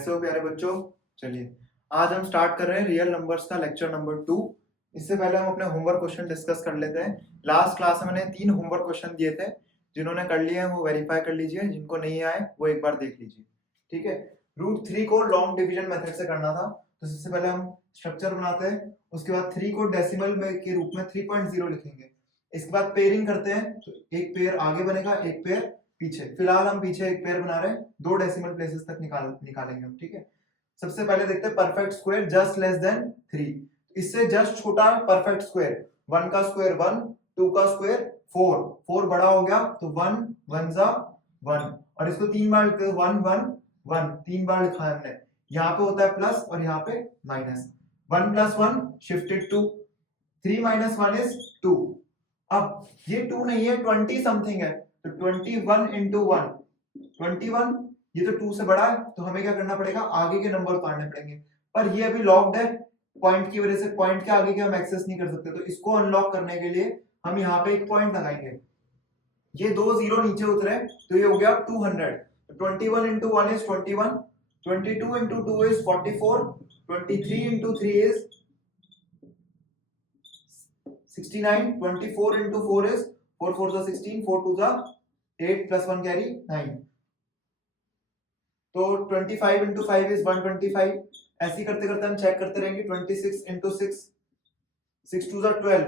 कैसे हो प्यारे बच्चों। चलिए आज हम स्टार्ट कर रहे हैं रियल नंबर्स का लेक्चर नंबर 2। इससे पहले हम अपने होमवर्क क्वेश्चन डिस्कस कर लेते हैं। लास्ट क्लास में मैंने 3 होमवर्क क्वेश्चन दिए थे, जिन्होंने कर लिए हैं वो वेरीफाई कर लीजिए, जिनको नहीं आए वो एक बार देख लीजिए। ठीक है, रूट 3 को लॉन्ग डिवीजन मेथड से करना था, तो सबसे पहले हम स्ट्रक्चर बनाते हैं। उसके बाद 3 को डेसिमल में के रूप में 3.0 लिखेंगे। इसके बाद पेयरिंग करते हैं, तो एक पेयर आगे बनेगा, एक पेयर पीछे। फिलहाल हम पीछे एक पेयर बना रहे हैं, 2 डेसिमल प्लेसेस तक निकालेंगे हम। ठीक है, सबसे पहले देखते हैं perfect square just less than 3। इससे जस्ट छोटा है परफेक्ट स्क्वायर। 1 का स्क्वायर 1, 2 का स्क्वायर 4, 4 बड़ा हो गया तो 1 1 जा 1, और इसको 3 बार लिखते हैं, 1 1 1 3 बार लिखा है हमने। यहाँ पे होता है प्लस और यहाँ पे माइनस। 1 + 1 shifted 2, 3 - 1 is 2। अब ये 2 नहीं है, 20 समथिंग है, तो 21 × 1 21। ये तो 2 से बड़ा है, तो हमें क्या करना पड़ेगा, आगे के नंबर उतारने पड़ेंगे। पर ये अभी लॉक्ड है पॉइंट की वजह से, पॉइंट के आगे के हम एक्सेस नहीं कर सकते, तो इसको अनलॉक करने के लिए हम यहाँ पे एक पॉइंट लगाएंगे। ये 2 0 नीचे उतरे तो ये हो गया 200। 21 × 1 इज 21, 22 × 2 इज 44, 23 × 3 इज 69, 24 × 4 is 4 4 जा 16, 4 2 जा 8 + 1 कैरी 9। तो 25 × 5 is 125। ऐसे करते करते हम चेक करते रहेंगे। 26 × 6, 6 2 जा 12,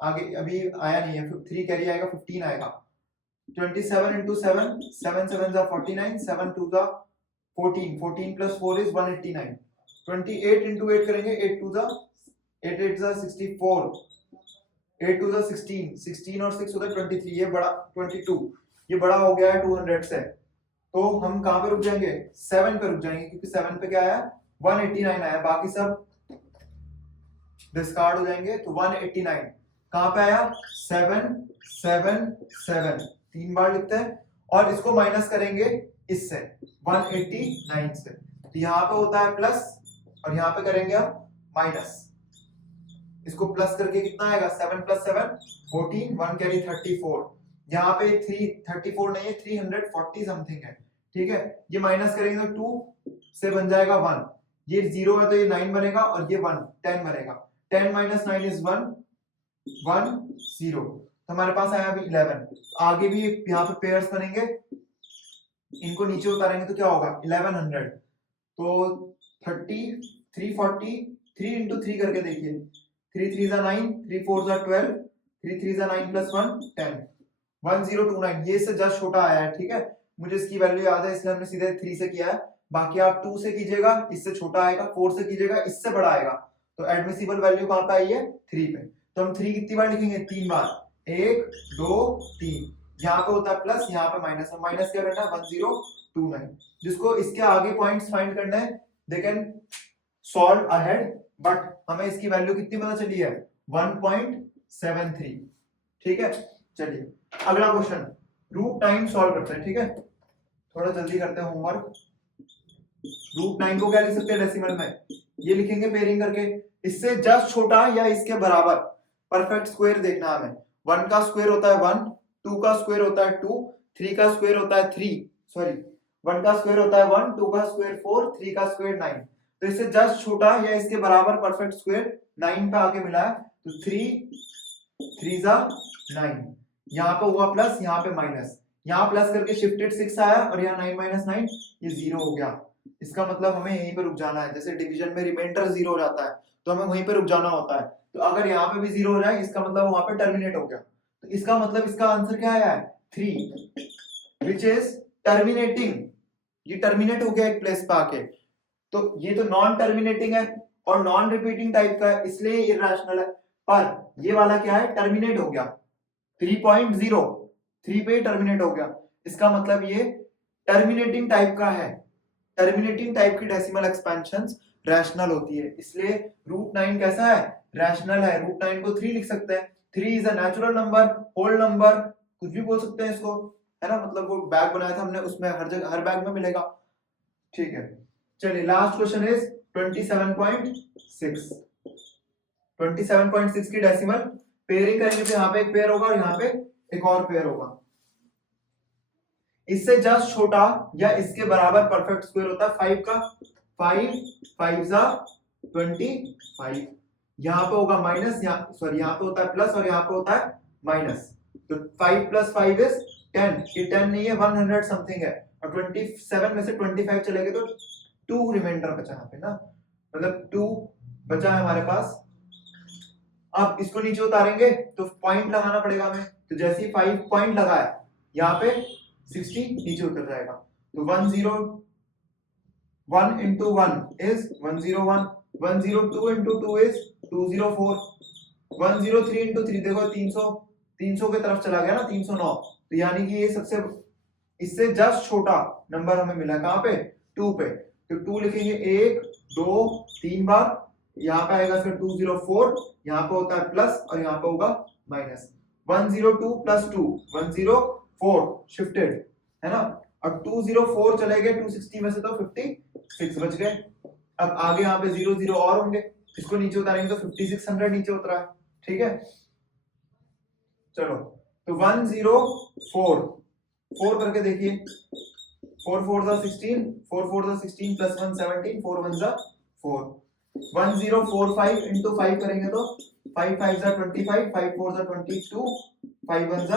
आगे अभी आया नहीं है, 3 कैरी आएगा, 15 आएगा। 27 × 7, 7 7 जा 49, 7 2 जा 14, 14 + 4 is 189। 28 × 8 करेंगे, 8 2 जा 8 8 जा 64, 8 2 जा 16, 16 और 6 होता है 23, ये बड़ा 22, ये बड़ा हो गया है 200 से। तो हम कहां पे रुक जाएंगे, 7 पे रुक जाएंगे, क्योंकि 7 पे क्या आया, 189 आया, बाकी सब डिस्कार्ड हो जाएंगे। तो 189 कहां पे आया, 7 7 7, 3 बार लिखते हैं, और इसको माइनस करेंगे इससे 189 से, तो यहाँ पे होता है प्लस और यहाँ पे करेंगे हम माइनस। इसको प्लस करके कितना आएगा, 7 + 7 14, 1 कैरी 34। यहाँ पे 34 नहीं है, 340 समथिंग है। ठीक है, ये माइनस करेंगे तो 2 से बन जाएगा 1, ये 0 है तो ये 9 बनेगा, और ये 1 10 बनेगा। 10 - 9 इज 1 1 0, तो हमारे पास आया अभी 11। आगे भी यहाँ पे पेयर्स बनेंगे, इनको नीचे उतारेंगे तो क्या होगा, 1100। तो 30 340, 3 × 3 करके देखिए, 3 3 जा 9, 3 4 जा 12, 3 3 जा 9 + 1 10, 1029। ये इससे जस्ट छोटा आया है। ठीक है, मुझे इसकी वैल्यू याद है, इसलिए हमने सीधे 3 से किया है। बाकी आप 2 से कीजिएगा, इससे छोटा आएगा, 4 से कीजिएगा, इससे बड़ा आएगा। तो एडमिसिबल वैल्यू कहां पे आई है, 3 पे। तो हम 3 कितनी बार लिखेंगे, 3 बार, 1 2 3। यहाँ पे होता है प्लस, यहाँ पे माइनस, और माइनस क्या करना है, 1029। जिसको इसके आगे पॉइंट्स फाइंड करने हैं, they can solve ahead, but हमें इसकी वैल्यू कितनी पता चली है, 1.73। ठीक है, चलिए अगला क्वेश्चन, √9 सॉल्व करते हैं। ठीक है, थोड़ा जल्दी करते हैं होमवर्क। √9 को क्या लिख सकते हैं डेसिमल में, ये लिखेंगे पेयरिंग करके, इससे जस्ट छोटा या इसके बराबर परफेक्ट स्क्वायर देखना हमें। 1 का स्क्वायर होता है 1, 2 का स्क्वायर होता है 2, 3 का स्क्वायर होता है 3, सॉरी 1 का स्क्वायर होता है 1, 2 का स्क्वायर 4, 3 का स्क्वायर 9। तो इससे जस्ट छोटा या इसके बराबर परफेक्ट स्क्वायर 9 पे आके मिला है, तो 3 3 जा 9, यहाँ पे हुआ प्लस, यहाँ पे माइनस, यहाँ प्लस करके शिफ्टेड 6 आया, और यहाँ 9 - 9 ये 0 हो गया। इसका मतलब हमें यहीं पे रुक जाना है। जैसे डिवीजन में रिमाइंडर 0 हो जाता है, तो हमें वहीं पे रुक जाना होता है। तो अगर यहाँ पे भी 0 हो जाए, इसका मतलब वहां पे टर्मिनेट हो गया। तो इसका मतलब इसका आंसर क्या आया है, 3, विच इज टर्मिनेटिंग। ये टर्मिनेट हो गया एक प्लेस पे आके, तो ये तो नॉन टर्मिनेटिंग है और नॉन रिपीटिंग टाइप का है, इसलिए इररेशनल है। पर ये वाला क्या है, टर्मिनेट हो गया, 3.0 3 पे टर्मिनेट हो गया। इसका मतलब ये टर्मिनेटिंग टाइप का है। टर्मिनेटिंग टाइप की डेसिमल एक्सपेंशंस रैशनल होती है, इसलिए √9 कैसा है, रैशनल है। √9 को 3 लिख सकते हैं। 3 is a natural number, whole number, कुछ भी बोल सकते हैं इसको, है ना। मतलब वो बैग बनाया था हमने, उसमें हर जगह हर बैग में मिलेगा। ठीक है, चलिए लास्ट क्वेश्चन इज 27.6। 27.6 की डेसिमल पेयरिंग करेंगे, तो यहाँ पे एक पेयर होगा और यहाँ पे एक और पेयर होगा। इससे जस्ट छोटा या इसके बराबर परफेक्ट स्क्वायर होता है 5 का, 5 5 जा 25, यहाँ पे होगा माइनस, सॉरी यहाँ पे होता है प्लस और यहाँ पे होता है माइनस, तो 5 + 5 = 10, ये 10 नहीं है 100 समथिंग है, और 27 में से 25 चले गए तो 2 रिमाइंडर बचा यहाँ पे ना, मतलब 2 बचा है हमारे पास। अब इसको नीचे उतारेंगे तो पॉइंट लगाना पड़ेगा हमें, तो जैसे ही 5 पॉइंट लगाया यहाँ पे 60 नीचे उतर जाएगा, तो 101 into 1 is 101, 102 into 2 is 204, 103 into 3 देखो 300, 300 के तरफ चला गया ना, 309, तो यानी कि ये सबसे इससे जस्ट छोटा नंबर हमें मिला कहाँ पे 2 पे, तो 2 लिखेंगे 1 2 3 बार, यहाँ पे आएगा फिर 204, यहाँ पे होता है प्लस और यहाँ पे होगा माइनस, 102 + 2 104 शिफ्टेड है ना, अब 204 चले गए 260 में से तो 56 बच गए। अब आगे यहाँ पे 00 और होंगे, इसको नीचे उतारेंगे तो 5600 नीचे उतरा है, ठीक है। चलो तो 104 4 करके देखिए, 4 4 = 16, 4 4 = 16 + 1 17, 4 1 = 4, 1045 into 5 करेंगे तो 5 5 = 25, 5 4 = 22, 5 1 =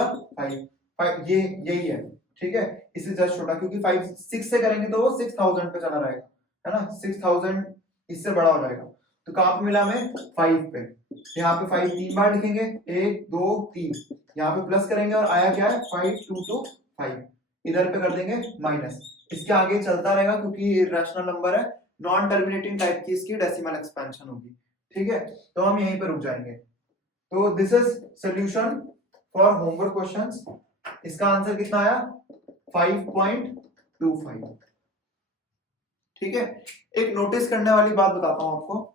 5, ये यही है, ठीक है। इससे जस्ट छोटा, क्योंकि 5 6 से करेंगे तो वो 6000 पे चला रहेगा, है ना, 6000 इससे बड़ा हो जाएगा, तो कहां पे मिला हमें 5 पे, यहाँ पे 5 3 बार लिखेंगे 1 2 3, यहाँ पे प्लस करेंगे और आया क्या है 5 2 2 5, इधर पे कर देंगे माइनस, इसके आगे चलता रहेगा क्योंकि ये रैशनल नंबर है, नॉन टर्मिनेटिंग टाइप की इसकी डेसिमल एक्सपेंशन होगी, ठीक है। तो हम यहीं पे रुक जाएंगे। तो this is solution for homework questions, इसका आंसर कितना आया 5.25, ठीक है। एक नोटिस करने वाली बात बताता हूं आपको,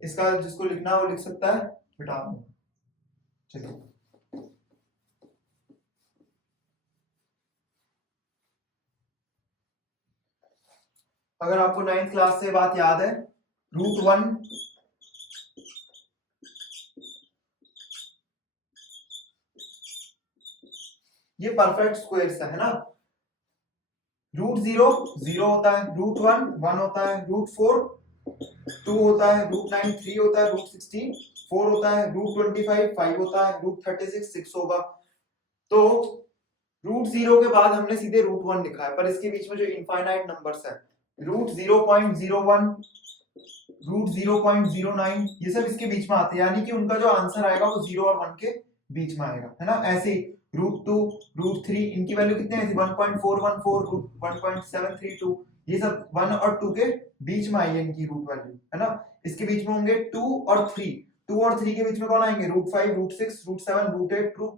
इसका जिसको लिखना है वो लिख सकता है, बिठा दूं, चलिए। अगर आपको 9th क्लास से बात याद है, √1 ये परफेक्ट स्क्वायर है ना, √0 0 होता है, √1 1 होता है, √4 2 होता है, √9 3 होता है, √16 4 होता है, √25 5 होता है, √36 6 होगा। तो √0 के बाद हमने सीधे √1 लिखा है, पर इसके बीच में जो इनफाइनाइट नंबर्स है, √0.01 √0.09 ये सब इसके बीच में आते हैं, यानी कि उनका जो आंसर आएगा वो 0 और 1 के बीच में आएगा, है ना। ऐसे ही √2 √3 इनकी वैल्यू कितने है 1.414 1.732, ये सब 1 और 2 के बीच में आई है इनकी रूट वैल्यू, है ना। इसके बीच में होंगे 2 और 3, 2 और 3 के बीच में कौन आएंगे √5 √6 √7 √8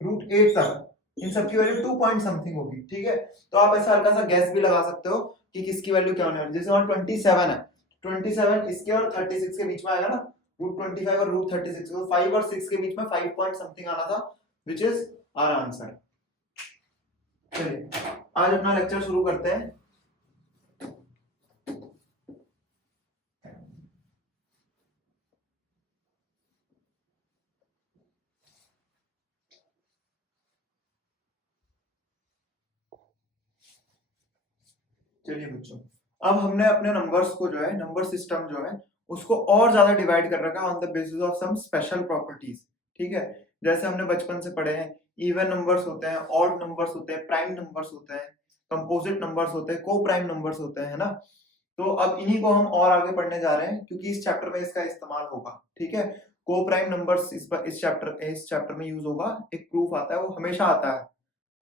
√8 तक, इन सब की वैल्यू 2 पॉइंट समथिंग होगी, ठीक है। तो आप ऐसा हल्का सा गैस भी लगा सकते हो कि किसकी वैल्यू क्या होने वाली है, जैसे 127 है, 27 इसके और 36 के बीच में आएगा ना, √25 और √36, तो 5 और 6 के बीच में 5 पॉइंट समथिंग आना था, व्हिच इज आवर आंसर। चलिए आज अपना लेक्चर शुरू करते हैं। चलिए बच्चों, अब हमने अपने नंबर्स को जो है, नंबर सिस्टम जो है उसको और ज्यादा डिवाइड कर रखा है on the basis of some special properties, ठीक है। जैसे हमने बचपन से पढ़े हैं, इवन नंबर्स होते हैं, ऑड नंबर्स होते हैं, प्राइम नंबर्स होते हैं, कंपोजिट नंबर्स होते हैं, को प्राइम नंबर्स होते हैं, है ना। तो अब इन्हीं को हम और आगे पढ़ने जा रहे हैं क्योंकि इस चैप्टर में इसका इस्तेमाल होगा, ठीक है। को प्राइम नंबर्स इस चैप्टर में यूज होगा, एक प्रूफ आता है, वो हमेशा आता है,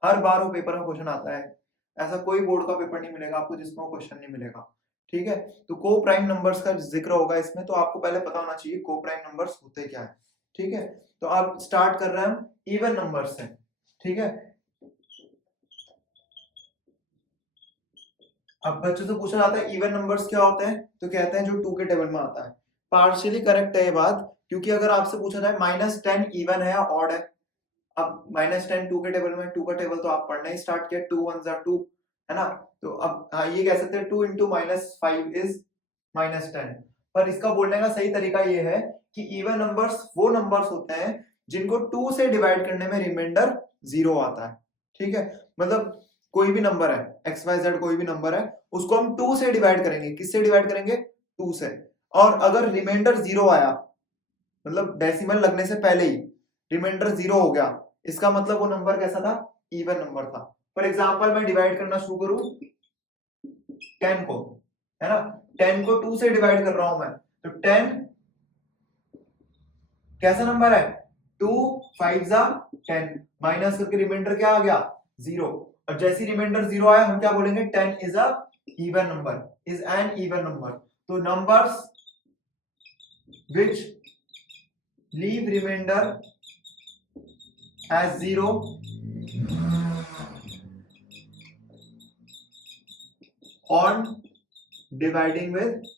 हर बार वो पेपर में क्वेश्चन आता है, ऐसा कोई बोर्ड का पेपर नहीं मिलेगा आपको जिसमें वो क्वेश्चन नहीं मिलेगा, ठीक है। तो को प्राइम नंबर्स का जिक्र होगा इसमें, तो आपको पहले पता होना चाहिए को प्राइम नंबर्स होते क्या है, ठीक है। तो आप स्टार्ट कर रहे हैं इवन नंबर्स से, ठीक है। अब बच्चों से पूछा जाता है इवन नंबर्स क्या होते हैं, तो कहते हैं जो 2 के टेबल में आता है। पार्शियली करेक्ट है ये बात, क्योंकि अगर आपसे पूछा जाए -10 इवन है या ऑड है, अब -10 2 के टेबल में, 2 का टेबल तो आप पढ़ना ही स्टार्ट किया, 2 1 ज़ा 2, है ना। तो अब हाँ ये कह सकते हैं 2 into -5 इज -10, पर इसका बोलने का सही तरीका ये है कि इवन नंबर्स वो नंबर्स होते हैं जिनको 2 से डिवाइड करने में रिमाइंडर जीरो आता है। ठीक है, मतलब कोई भी नंबर है XYZ, कोई भी नंबर है, उसको हम 2 से डिवाइड करेंगे। किससे डिवाइड करेंगे? 2 से। और अगर रिमाइंडर जीरो आया, मतलब डेसिमल लगने से पहले ही रिमाइंडर जीरो हो गया, इसका मतलब वो नंबर कैसा था? इवन नंबर था। फॉर एग्जांपल मैं डिवाइड करना शुरू करूं 10 को, है ना, 10 को 2 से डिवाइड कर रहा हूं मैं, तो 10 कैसा नंबर है? 2 5 जा 10, माइनस करके रिमाइंडर क्या आ गया? जीरो। और जैसे ही रिमाइंडर जीरो आया, हम क्या बोलेंगे? 10 is a even number, is an even number. तो numbers which leave remainder as zero on dividing with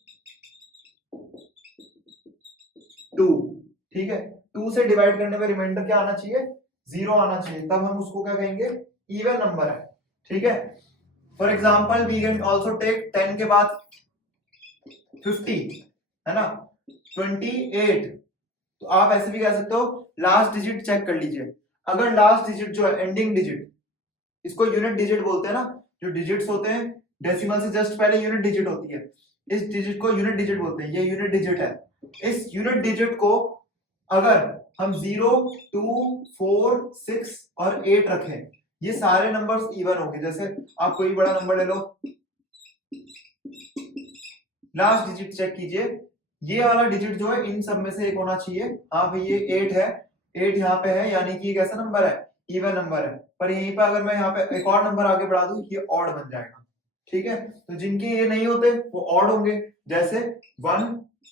2। ठीक है, 2 से डिवाइड करने पे रिमाइंडर क्या आना चाहिए? जीरो आना चाहिए, तब हम उसको क्या कहेंगे? इवन नंबर है। ठीक है, for example we can also take 10 के बाद 50, है ना, 28। तो आप ऐसे भी कह सकते हो, लास्ट डिजिट चेक कर लीजिए। अगर लास्ट डिजिट जो है, एंडिंग डिजिट, इसको यूनिट डिजिट बोलते हैं ना, जो डिजिट्स होते हैं डेसिमल से जस्ट पहले यूनिट डिजिट होती है, इस डिजिट को यूनिट डिजिट बोलते हैं। ये यूनिट डिजिट है। इस यूनिट डिजिट को अगर हम 0, 2, 4, 6 और 8 रखें, ये सारे नंबर्स इवन होंगे। जैसे आप कोई बड़ा नंबर ले लो, लास्ट डिजिट चेक कीजिए, ये वाला डिजिट जो है इन सब में से एक होना चाहिए। हाँ भाई, ये 8 है, 8 यहाँ पे है, यानी कि ये कैसा नंबर है? इवन नंबर है। पर यहीं पे अगर मैं यहाँ पे एक और नंबर आगे बढ़ा दूं, ये ऑड बन जाएगा। ठीक है, तो जिनके ये नहीं होते वो ऑड होंगे, जैसे 1,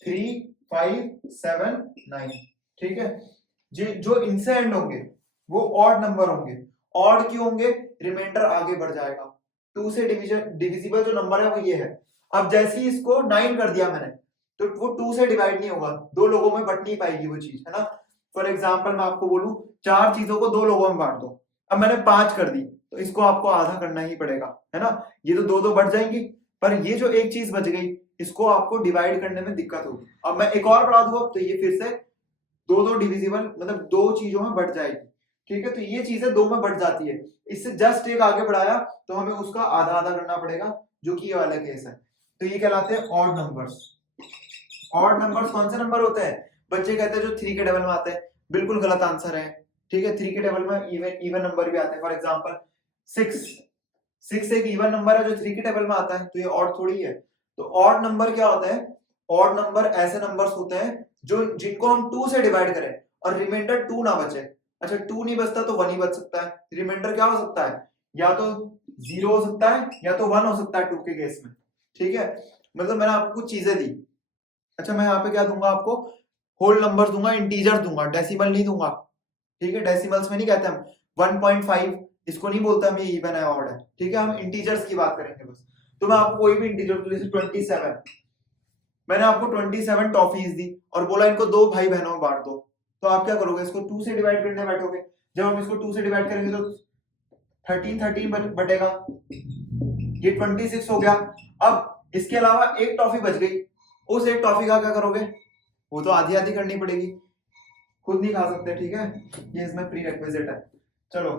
3, 5, 7, 9। ठीक है, जो इनसे एंड होंगे वो ऑड नंबर होंगे। ऑड क्यों होंगे? रिमाइंडर आगे बढ़ जाएगा। 2 से डिविजिबल जो नंबर है वो ये है। अब जैसे ही इसको 9 कर दिया मैंने, तो वो 2 से डिवाइड नहीं होगा, दो लोगों में बट नहीं पाएगी वो चीज, है ना। फॉर एग्जाम्पल मैं आपको बोलूं, 4 चीजों को 2 लोगों में बांट दो। अब मैंने 5 कर दी, तो इसको आपको आधा करना ही पड़ेगा, है ना। ये तो 2 बढ़ जाएंगी, पर ये जो एक चीज बच गई, इसको आपको डिवाइड करने में दिक्कत होगी। अब मैं एक और बढ़ा दूंगा, तो ये फिर से 2 डिविजिबल, मतलब 2 चीजों में बढ़ जाएगी। ठीक है, तो ये चीजें 2 में बढ़ जाती है। इससे जस्ट एक आगे बढ़ाया तो हमें उसका आधा आधा करना पड़ेगा, जो कि ये वाला केस है। तो ये कहलाते हैं ऑड नंबर्स। ऑड नंबर्स कौन से नंबर होते हैं? बच्चे कहते हैं जो 3 के टेबल में आते हैं, बिल्कुल गलत आंसर है। ठीक है, 3 के टेबल में इवन नंबर भी आते हैं। फॉर एग्जांपल 6 एक इवन नंबर है जो 3 के टेबल में आता है, तो ये ऑड थोड़ी है। तो ऑड नंबर क्या होता है? ऑड नंबर ऐसे नंबर्स होते हैं जो जिनको हम 2 से डिवाइड करें और रिमाइंडर 2 ना बचे। अच्छा, 2 नहीं बचता तो 1 ही बच सकता है। रिमाइंडर क्या हो सकता है? या तो 0 हो सकता है या तो 1 हो सकता है 2 के केस में। ठीक है, मतलब मैंने आपको कुछ चीजें दी। अच्छा, मैं यहाँ पे क्या दूंगा आपको? होल नंबर दूंगा, इंटीजर दूंगा, डेसिमल नहीं दूंगा। ठीक है, डेसिमल्स में नहीं कहते हम 1.5, इसको नहीं बोलते हम ये इवन है ऑड है। ठीक है, हम इंटीजर्स की बात करेंगे बस। तो मैं आपको कोई भी इंटीजर, जैसे 27, मैंने आपको 27 टॉफीज दी और बोला इनको 2 भाई बहनों में बांट दो, तो आप क्या करोगे? इसको 2 से डिवाइड करने बैठोगे। जब हम इसको 2 से डिवाइड करेंगे तो 13 बटेगा, ये 26 हो गया। अब इसके अलावा एक टॉफी बच गई, उस एक टॉफी का क्या करोगे? वो तो आधी आधी करनी पड़ेगी, खुद नहीं खा सकते। ठीक है, ये इसमें प्री रिक्विजिट है। चलो,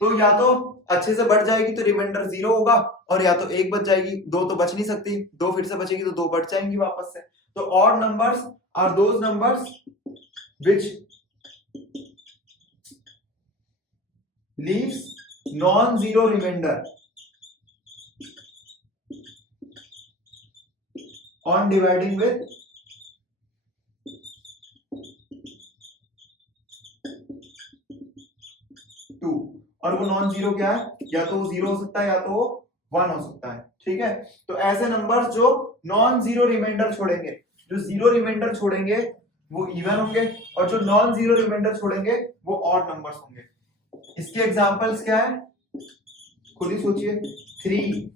तो या तो अच्छे से बढ़ जाएगी तो रिमाइंडर 0 होगा, और या तो एक बच जाएगी, 2 तो बच नहीं सकती, 2 फिर से बचेगी तो 2 बढ़ जाएंगी वापस से। तो odd numbers are those numbers which leaves non zero reminder on dividing with 2। और वो नॉन जीरो क्या है? या तो वो 0 हो सकता है या तो वो 1 हो सकता है। ठीक है, तो ऐसे नंबर्स जो नॉन जीरो रिमाइंडर छोड़ेंगे, जो 0 रिमाइंडर छोड़ेंगे वो इवन होंगे, और जो नॉन जीरो रिमाइंडर छोड़ेंगे वो ऑड नंबर्स होंगे। इसके एग्जांपल्स क्या है? खुद ही सोचिए। 3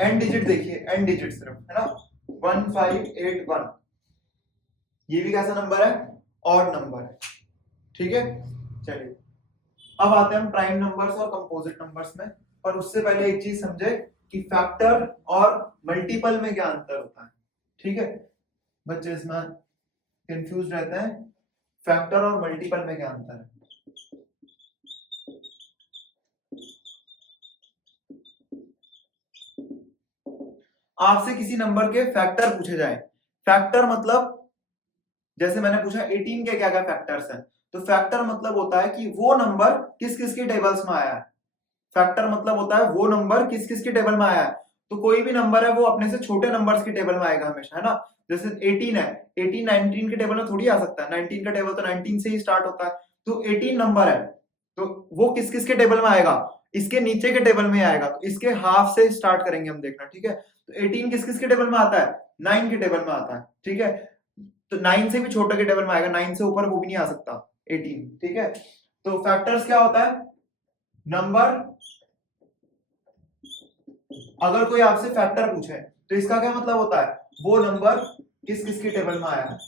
एंड डिजिट देखिए, एंड डिजिट सिर्फ, है ना, 1581, ये भी कैसा नंबर है? ऑड नंबर है। ठीक है, चलिए अब आते हैं हम प्राइम नंबर्स और कंपोजिट नंबर्स में। पर उससे पहले एक चीज समझे कि फैक्टर और मल्टीपल में क्या अंतर होता है। ठीक है, बच्चे इसमें कंफ्यूज रहते हैं। फैक्टर और मल्टीपल में क्या अंतर है? आपसे किसी नंबर के फैक्टर पूछे जाए, फैक्टर मतलब जैसे मैंने पूछा 18 के क्या क्या फैक्टर्स हैं, तो फैक्टर मतलब होता है कि वो नंबर किस किस की टेबल्स में आया है। फैक्टर मतलब होता है वो नंबर किस किस की टेबल में आया है। तो कोई भी नंबर है वो अपने से छोटे नंबर्स की टेबल में आएगा हमेशा, है ना। जैसे 18 है, 18 19 के टेबल में थोड़ी आ सकता है, 19 का टेबल तो 19 से ही स्टार्ट होता है। तो 18 नंबर है तो वो किस किस के टेबल में आएगा, इसके नीचे के टेबल में आएगा, तो इसके हाफ से स्टार्ट करेंगे हम देखना, ठीक है। तो 18 किस किस के टेबल में आता है, 9 के टेबल में आता है, ठीक है। तो 9 से भी छोटे के टेबल में आएगा, 9 से ऊपर वो भी नहीं आ सकता 18, ठीक है। तो फैक्टर्स क्या होता है, नंबर, अगर कोई आपसे फैक्टर पूछे तो इसका क्या मतलब होता है, वो नंबर किस किस की टेबल में आया है।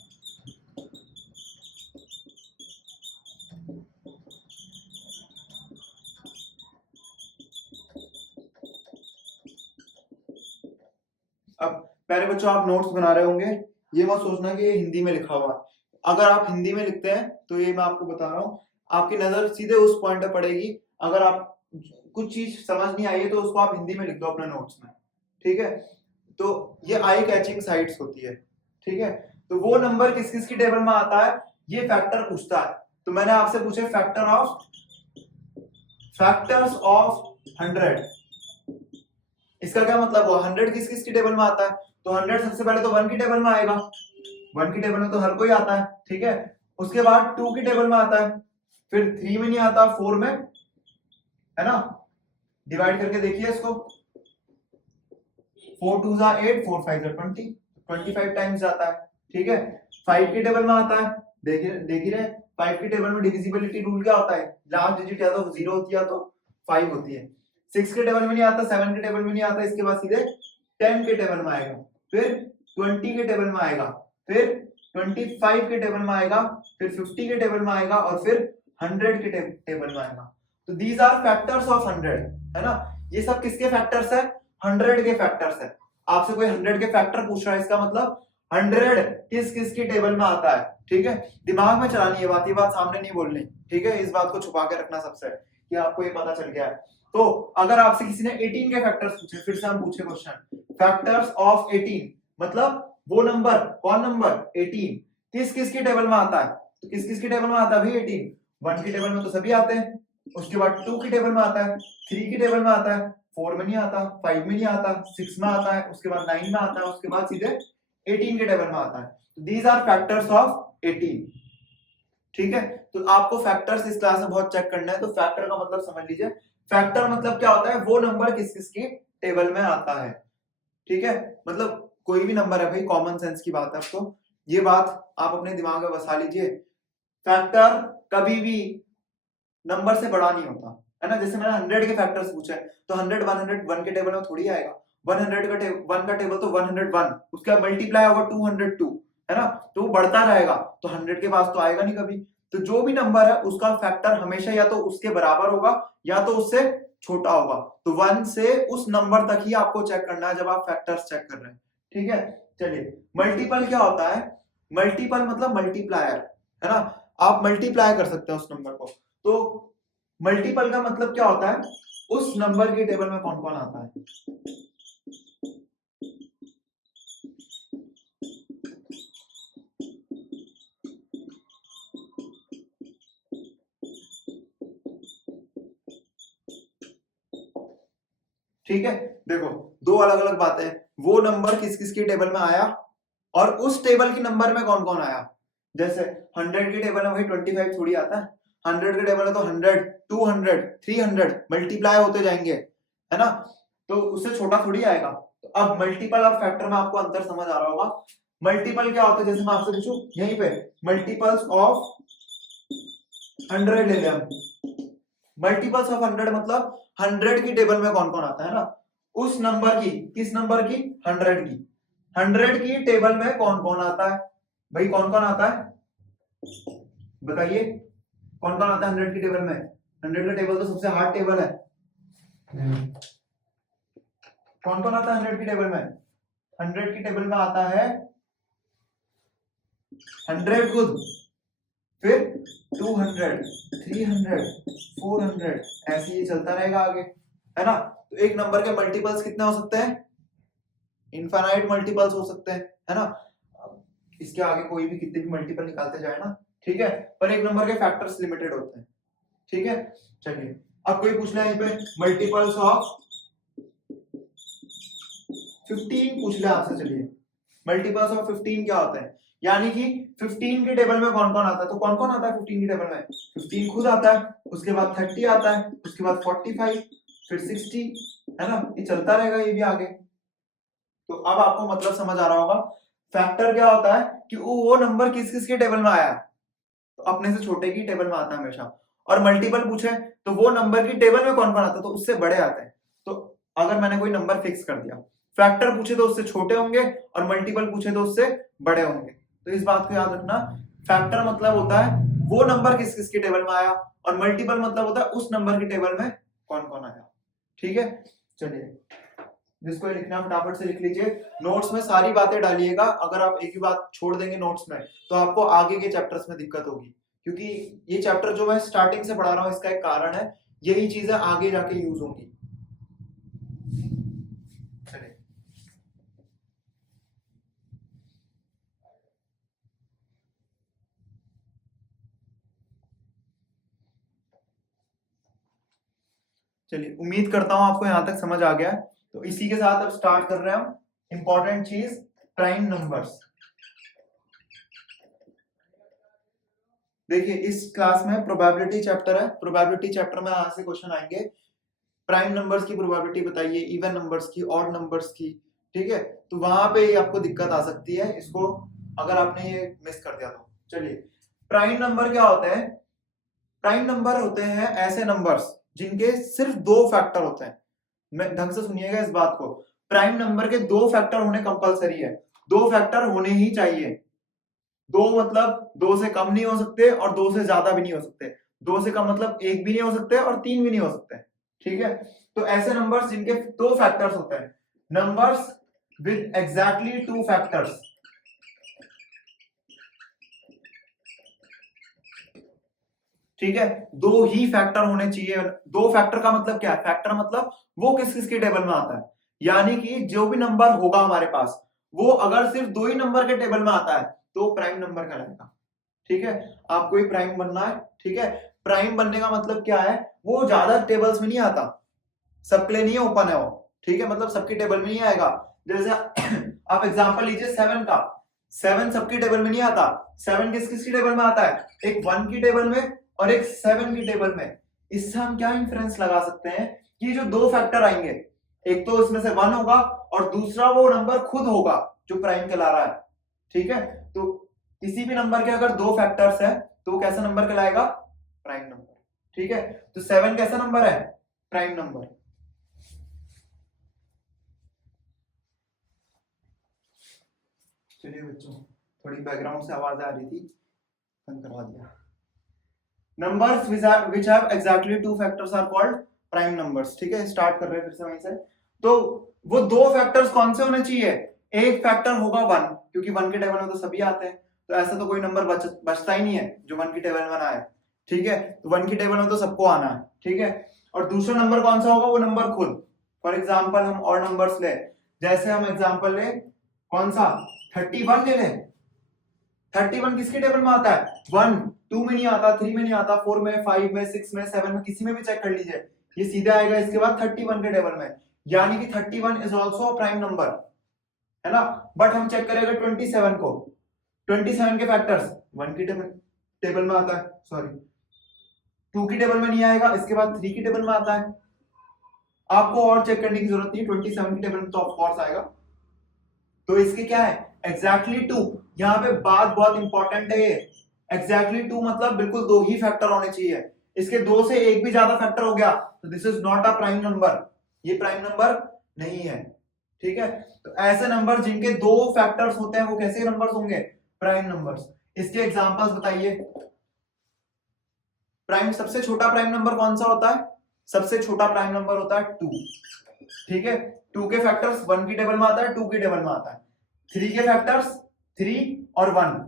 अब पहले बच्चों आप नोट्स बना रहे होंगे, ये मत सोचना कि ये हिंदी में लिखा हुआ है। अगर आप हिंदी में लिखते हैं तो ये मैं आपको बता रहा हूँ, आपकी नजर सीधे उस पॉइंट पे पड़ेगी। अगर आप कुछ चीज समझ नहीं आई है तो उसको आप हिंदी में लिख दो अपने नोट्स में, ठीक है। तो ये आई कैचिंग साइट्स होती है, ठीक है। तो वो नंबर किस किस की टेबल में आता है ये फैक्टर पूछता है। तो मैंने आपसे पूछे फैक्टर्स ऑफ 100, इसका क्या मतलब हुआ, 100 किस किस की टेबल में आता है, तो 100 सबसे पहले तो 1 की टेबल में आएगा, 1 की टेबल में तो हर कोई आता है, ठीक है। उसके बाद 2 की टेबल में आता है, फिर 3 में नहीं आता, 4 में, है ना। डिवाइड करके देखिए इसको, 4 2 जा 8, 4 5 जा 20, 25 टाइम्स जाता है, ठीक है। 5 की टेबल में आता है, देखिए रहे 5 की टेबल में डिविजिबिलिटी रूल क्या होता है, लास्ट डिजिट या तो 0 होती है या तो 5 होती है। 6 के टेबल में नहीं आता, 7 के टेबल में नहीं आता, इसके बाद सीधे 10 के टेबल में आएगा, फिर 20 के टेबल में आएगा, फिर 25 के टेबल में आएगा, फिर 50 के टेबल में आएगा, और फिर 100 के टेबल में आएगा। तो दीज आर फैक्टर्स ऑफ 100, है ना। ये सब किसके फैक्टर्स है, 100 के फैक्टर्स है। आपसे कोई 100 के फैक्टर पूछ रहा है, इसका मतलब 100 किस किस की टेबल में आता है, ठीक है। दिमाग में चलानी है बात, ये बात सामने नहीं बोलनी, ठीक है। इस बात को छुपा के रखना सबसे, कि आपको ये पता चल गया है। तो अगर आपसे किसी ने 18 के फैक्टर्स पूछे, फिर से हम पूछे क्वेश्चन, फैक्टर्स ऑफ 18 मतलब वो नंबर, कौन नंबर 18 किस किस की टेबल में आता है, तो किस किस की टेबल में आता है भाई 18, 1 की टेबल में तो सभी आते हैं, उसके बाद 2 की टेबल में आता है, 3 की टेबल में आता है, 4 में नहीं आता, 5 में नहीं आता, 6 में आता है, उसके बाद 9 में आता है, उसके बाद सीधे 18 के टेबल में आता है। दीज आर फैक्टर्स ऑफ 18, ठीक है। तो आपको फैक्टर्स इस क्लास में बहुत चेक करना है, तो फैक्टर का मतलब समझ लीजिए, फैक्टर मतलब क्या होता है, वो नंबर किस किस की टेबल में आता है, ठीक है। मतलब कोई भी नंबर है भाई, कॉमन सेंस की बात है, आपको ये बात आप अपने दिमाग में बसा लीजिए, फैक्टर कभी भी नंबर से बड़ा नहीं होता, है ना। जैसे मैंने 100 के फैक्टर्स पूछे, तो 100 101 के टेबल में थोड़ी आएगा, 100 का 1 का टेबल तो 101, उसके बाद मल्टीप्लाई होगा 202, है ना। तो वो बढ़ता रहेगा, तो 100 के पास तो आएगा नहीं कभी। तो जो भी नंबर है उसका फैक्टर हमेशा या तो उसके बराबर होगा या तो उससे छोटा होगा। तो 1 से उस नंबर तक ही आपको चेक करना है जब आप फैक्टर्स चेक कर रहे हैं, ठीक है। चलिए, मल्टीपल क्या होता है, मल्टीपल मतलब मल्टीप्लायर, है ना। आप मल्टीप्लाई कर सकते हैं उस नंबर को। तो मल्टीपल का मतलब क्या होता है, उस नंबर की टेबल में कौन कौन आता है। ठीक है, देखो दो अलग अलग बातें, वो नंबर किस किस की टेबल में आया और उस टेबल की नंबर में कौन कौन आया। जैसे 100 की टेबल में भाई 25 थोड़ी आता है, 100 के टेबल में तो 100 200 300 मल्टीप्लाई होते जाएंगे, है ना। तो उससे छोटा थोड़ी आएगा। तो अब मल्टीपल और फैक्टर में आपको अंतर समझ आ रहा होगा। मल्टीपल क्या होता है, जैसे मैं आपसे पूछूं यहीं पे, मल्टीपल्स ऑफ 100 ले लिया, मल्टीपल्स ऑफ 100 मतलब 100 की टेबल में कौन कौन आता है ना, उस नंबर की, किस नंबर की, 100 की, 100 की टेबल में कौन कौन आता है भाई, कौन कौन आता है बताइए, कौन कौन आता है 100 की टेबल में। 100 का टेबल तो सबसे हार्ड टेबल है, कौन कौन आता है 100 की टेबल में, 100 की टेबल में आता है 100 खुद, फिर 200, 300, 400, ऐसे ही चलता रहेगा आगे, है ना। तो एक नंबर के मल्टीपल्स कितने हो सकते हैं? इनफाइनाइट मल्टीपल्स हो सकते हैं, है ना। इसके आगे कोई भी कितने भी मल्टीपल निकालते जाए ना, ठीक है, पर एक नंबर के फैक्टर्स लिमिटेड होते हैं, ठीक है। चलिए अब कोई पूछ ले यहीं पे मल्टीपल्स ऑफ 15 पूछ ले आपसे। चलिए मल्टीपल्स ऑफ 15 क्या होता है, यानी कि 15 के टेबल में कौन कौन आता है, तो कौन कौन आता है 15 के टेबल में? 15 खुद आता है, उसके बाद 30 आता है, उसके बाद 45, फिर 60, है ना, ये चलता रहेगा ये भी आगे। तो अब आपको मतलब समझ आ रहा होगा फैक्टर क्या होता है कि वो नंबर किस किस के टेबल में आया है, तो अपने से छोटे की टेबल में आता है हमेशा। और मल्टीपल पूछे तो वो नंबर की टेबल में कौन कौन आता है, तो उससे बड़े आते हैं। तो अगर मैंने कोई नंबर फिक्स कर दिया, फैक्टर पूछे तो उससे छोटे होंगे और मल्टीपल पूछे तो उससे बड़े होंगे। तो इस बात को याद रखना, फैक्टर मतलब होता है वो नंबर किस किस के टेबल में आया, और मल्टीपल मतलब होता है उस नंबर के टेबल में कौन कौन आया, ठीक है। चलिए जिसको लिखना फटाफट से लिख लीजिए, नोट्स में सारी बातें डालिएगा। अगर आप एक ही बात छोड़ देंगे नोट्स में तो आपको आगे के चैप्टर्स में दिक्कत होगी, क्योंकि ये चैप्टर जो मैं स्टार्टिंग से पढ़ा रहा हूँ इसका एक कारण है, यही चीजें आगे जाके यूज होंगी। चलिए उम्मीद करता हूं आपको यहां तक समझ आ गया है। तो इसी के साथ अब स्टार्ट कर रहे हैं इंपॉर्टेंट चीज, प्राइम नंबर्स। देखिए इस क्लास में प्रोबेबिलिटी चैप्टर है, प्रोबेबिलिटी चैप्टर में यहां से क्वेश्चन आएंगे, प्राइम नंबर्स की प्रोबेबिलिटी बताइए, इवन नंबर्स की, ऑड नंबर्स की, ठीक है। तो वहां पे आपको दिक्कत आ सकती है इसको अगर आपने ये मिस कर दिया तो। चलिए प्राइम नंबर क्या होते हैं? प्राइम नंबर होते हैं ऐसे नंबर्स जिनके सिर्फ दो फैक्टर होते हैं। मैं ढंग से सुनिएगा इस बात को, प्राइम नंबर के दो फैक्टर होने कंपलसरी है, दो फैक्टर होने ही चाहिए। दो मतलब दो से कम नहीं हो सकते और दो से ज्यादा भी नहीं हो सकते, दो से कम मतलब एक भी नहीं हो सकते और तीन भी नहीं हो सकते, ठीक है। तो ऐसे नंबर्स जिनके दो फैक्टर्स होते हैं, numbers with exactly two factors, ठीक है। दो ही फैक्टर होने चाहिए। दो फैक्टर का मतलब क्या है? फैक्टर मतलब वो किस किस के टेबल में आता है, यानी कि जो भी नंबर होगा हमारे पास वो अगर सिर्फ दो ही नंबर के टेबल में आता है तो प्राइम नंबर कहलाएगा, ठीक है। आपको ही प्राइम बनना है, ठीक है। प्राइम बनने का मतलब क्या है, वो ज्यादा टेबल्स में नहीं आता, सबके लिए नहीं ओपन है वो, ठीक है, मतलब सबके टेबल में नहीं आएगा। जैसे आप एग्जांपल लीजिए 7 का, 7 सबके टेबल में नहीं आता। 7 किस किस की टेबल में आता है? एक 1 की टेबल में और एक 7 की टेबल में। इससे हम क्या इंफरेंस लगा सकते हैं कि जो दो फैक्टर आएंगे, एक तो इसमें से 1 होगा और दूसरा वो नंबर खुद होगा जो प्राइम कहला रहा है, ठीक है। तो किसी भी नंबर के अगर दो फैक्टर्स है तो वो कैसा नंबर कहलाएगा? प्राइम नंबर, ठीक है। तो 7 कैसा नंबर है? Prime number. चलिए बच्चों थोड़ी बैकग्राउंड से आवाज आ रही थी, बंद करवा दिया। Numbers which have exactly two factors are called prime numbers, ठीक है। स्टार्ट कर रहे हैं फिर से वहीं से। तो वो दो फैक्टर्स कौन से होने चाहिए? एक फैक्टर होगा 1, क्योंकि 1 के टेबल में तो सभी आते हैं, तो ऐसा तो कोई नंबर बचता ही नहीं है जो 1 की टेबल में आए, ठीक है। तो 1 की टेबल में तो सबको आना है, ठीक है। और दूसरा नंबर कौन सा होगा? वो नंबर खुद। फॉर एग्जाम्पल हम और नंबर्स ले, जैसे हम एग्जाम्पल ले कौन सा, 31 ले लें। 31 किसके टेबल में आता है? 1, 2 में नहीं आता, 3 में नहीं आता, 4 में, 5 में, 6 में, 7 में, किसी में भी चेक कर लीजिए, ये सीधे आएगा इसके बाद 31 के टेबल में, यानी कि 31 is also a prime number, है ना। बट हम चेक करेंगे 27 को, 27 के फैक्टर्स 1 की टेबल में आता है, सॉरी 2 की टेबल में नहीं आएगा, इसके बाद 3 की टेबल में आता है। आपको और चेक करने की जरूरत नहीं, 27 की टेबल में तो ऑफ कोर्स आएगा। तो इसके क्या है? एग्जैक्टली 2। यहाँ पे बात बहुत इंपॉर्टेंट है, ये एग्जैक्टली 2 मतलब बिल्कुल दो ही फैक्टर होने चाहिए। इसके दो से एक भी ज्यादा फैक्टर हो गया तो this is not a prime number, ये प्राइम नंबर नहीं है, ठीक है। तो ऐसे नंबर जिनके दो फैक्टर्स होते हैं वो कैसे नंबर्स होंगे? Prime numbers. इसके एग्जांपल्स बताइए। प्राइम, सबसे छोटा प्राइम नंबर कौन सा होता है? सबसे छोटा प्राइम नंबर होता है 2, ठीक है। 2 के फैक्टर्स 1 की टेबल में आता है, 2 की टेबल में आता है। 3 के फैक्टर्स 3 और 1,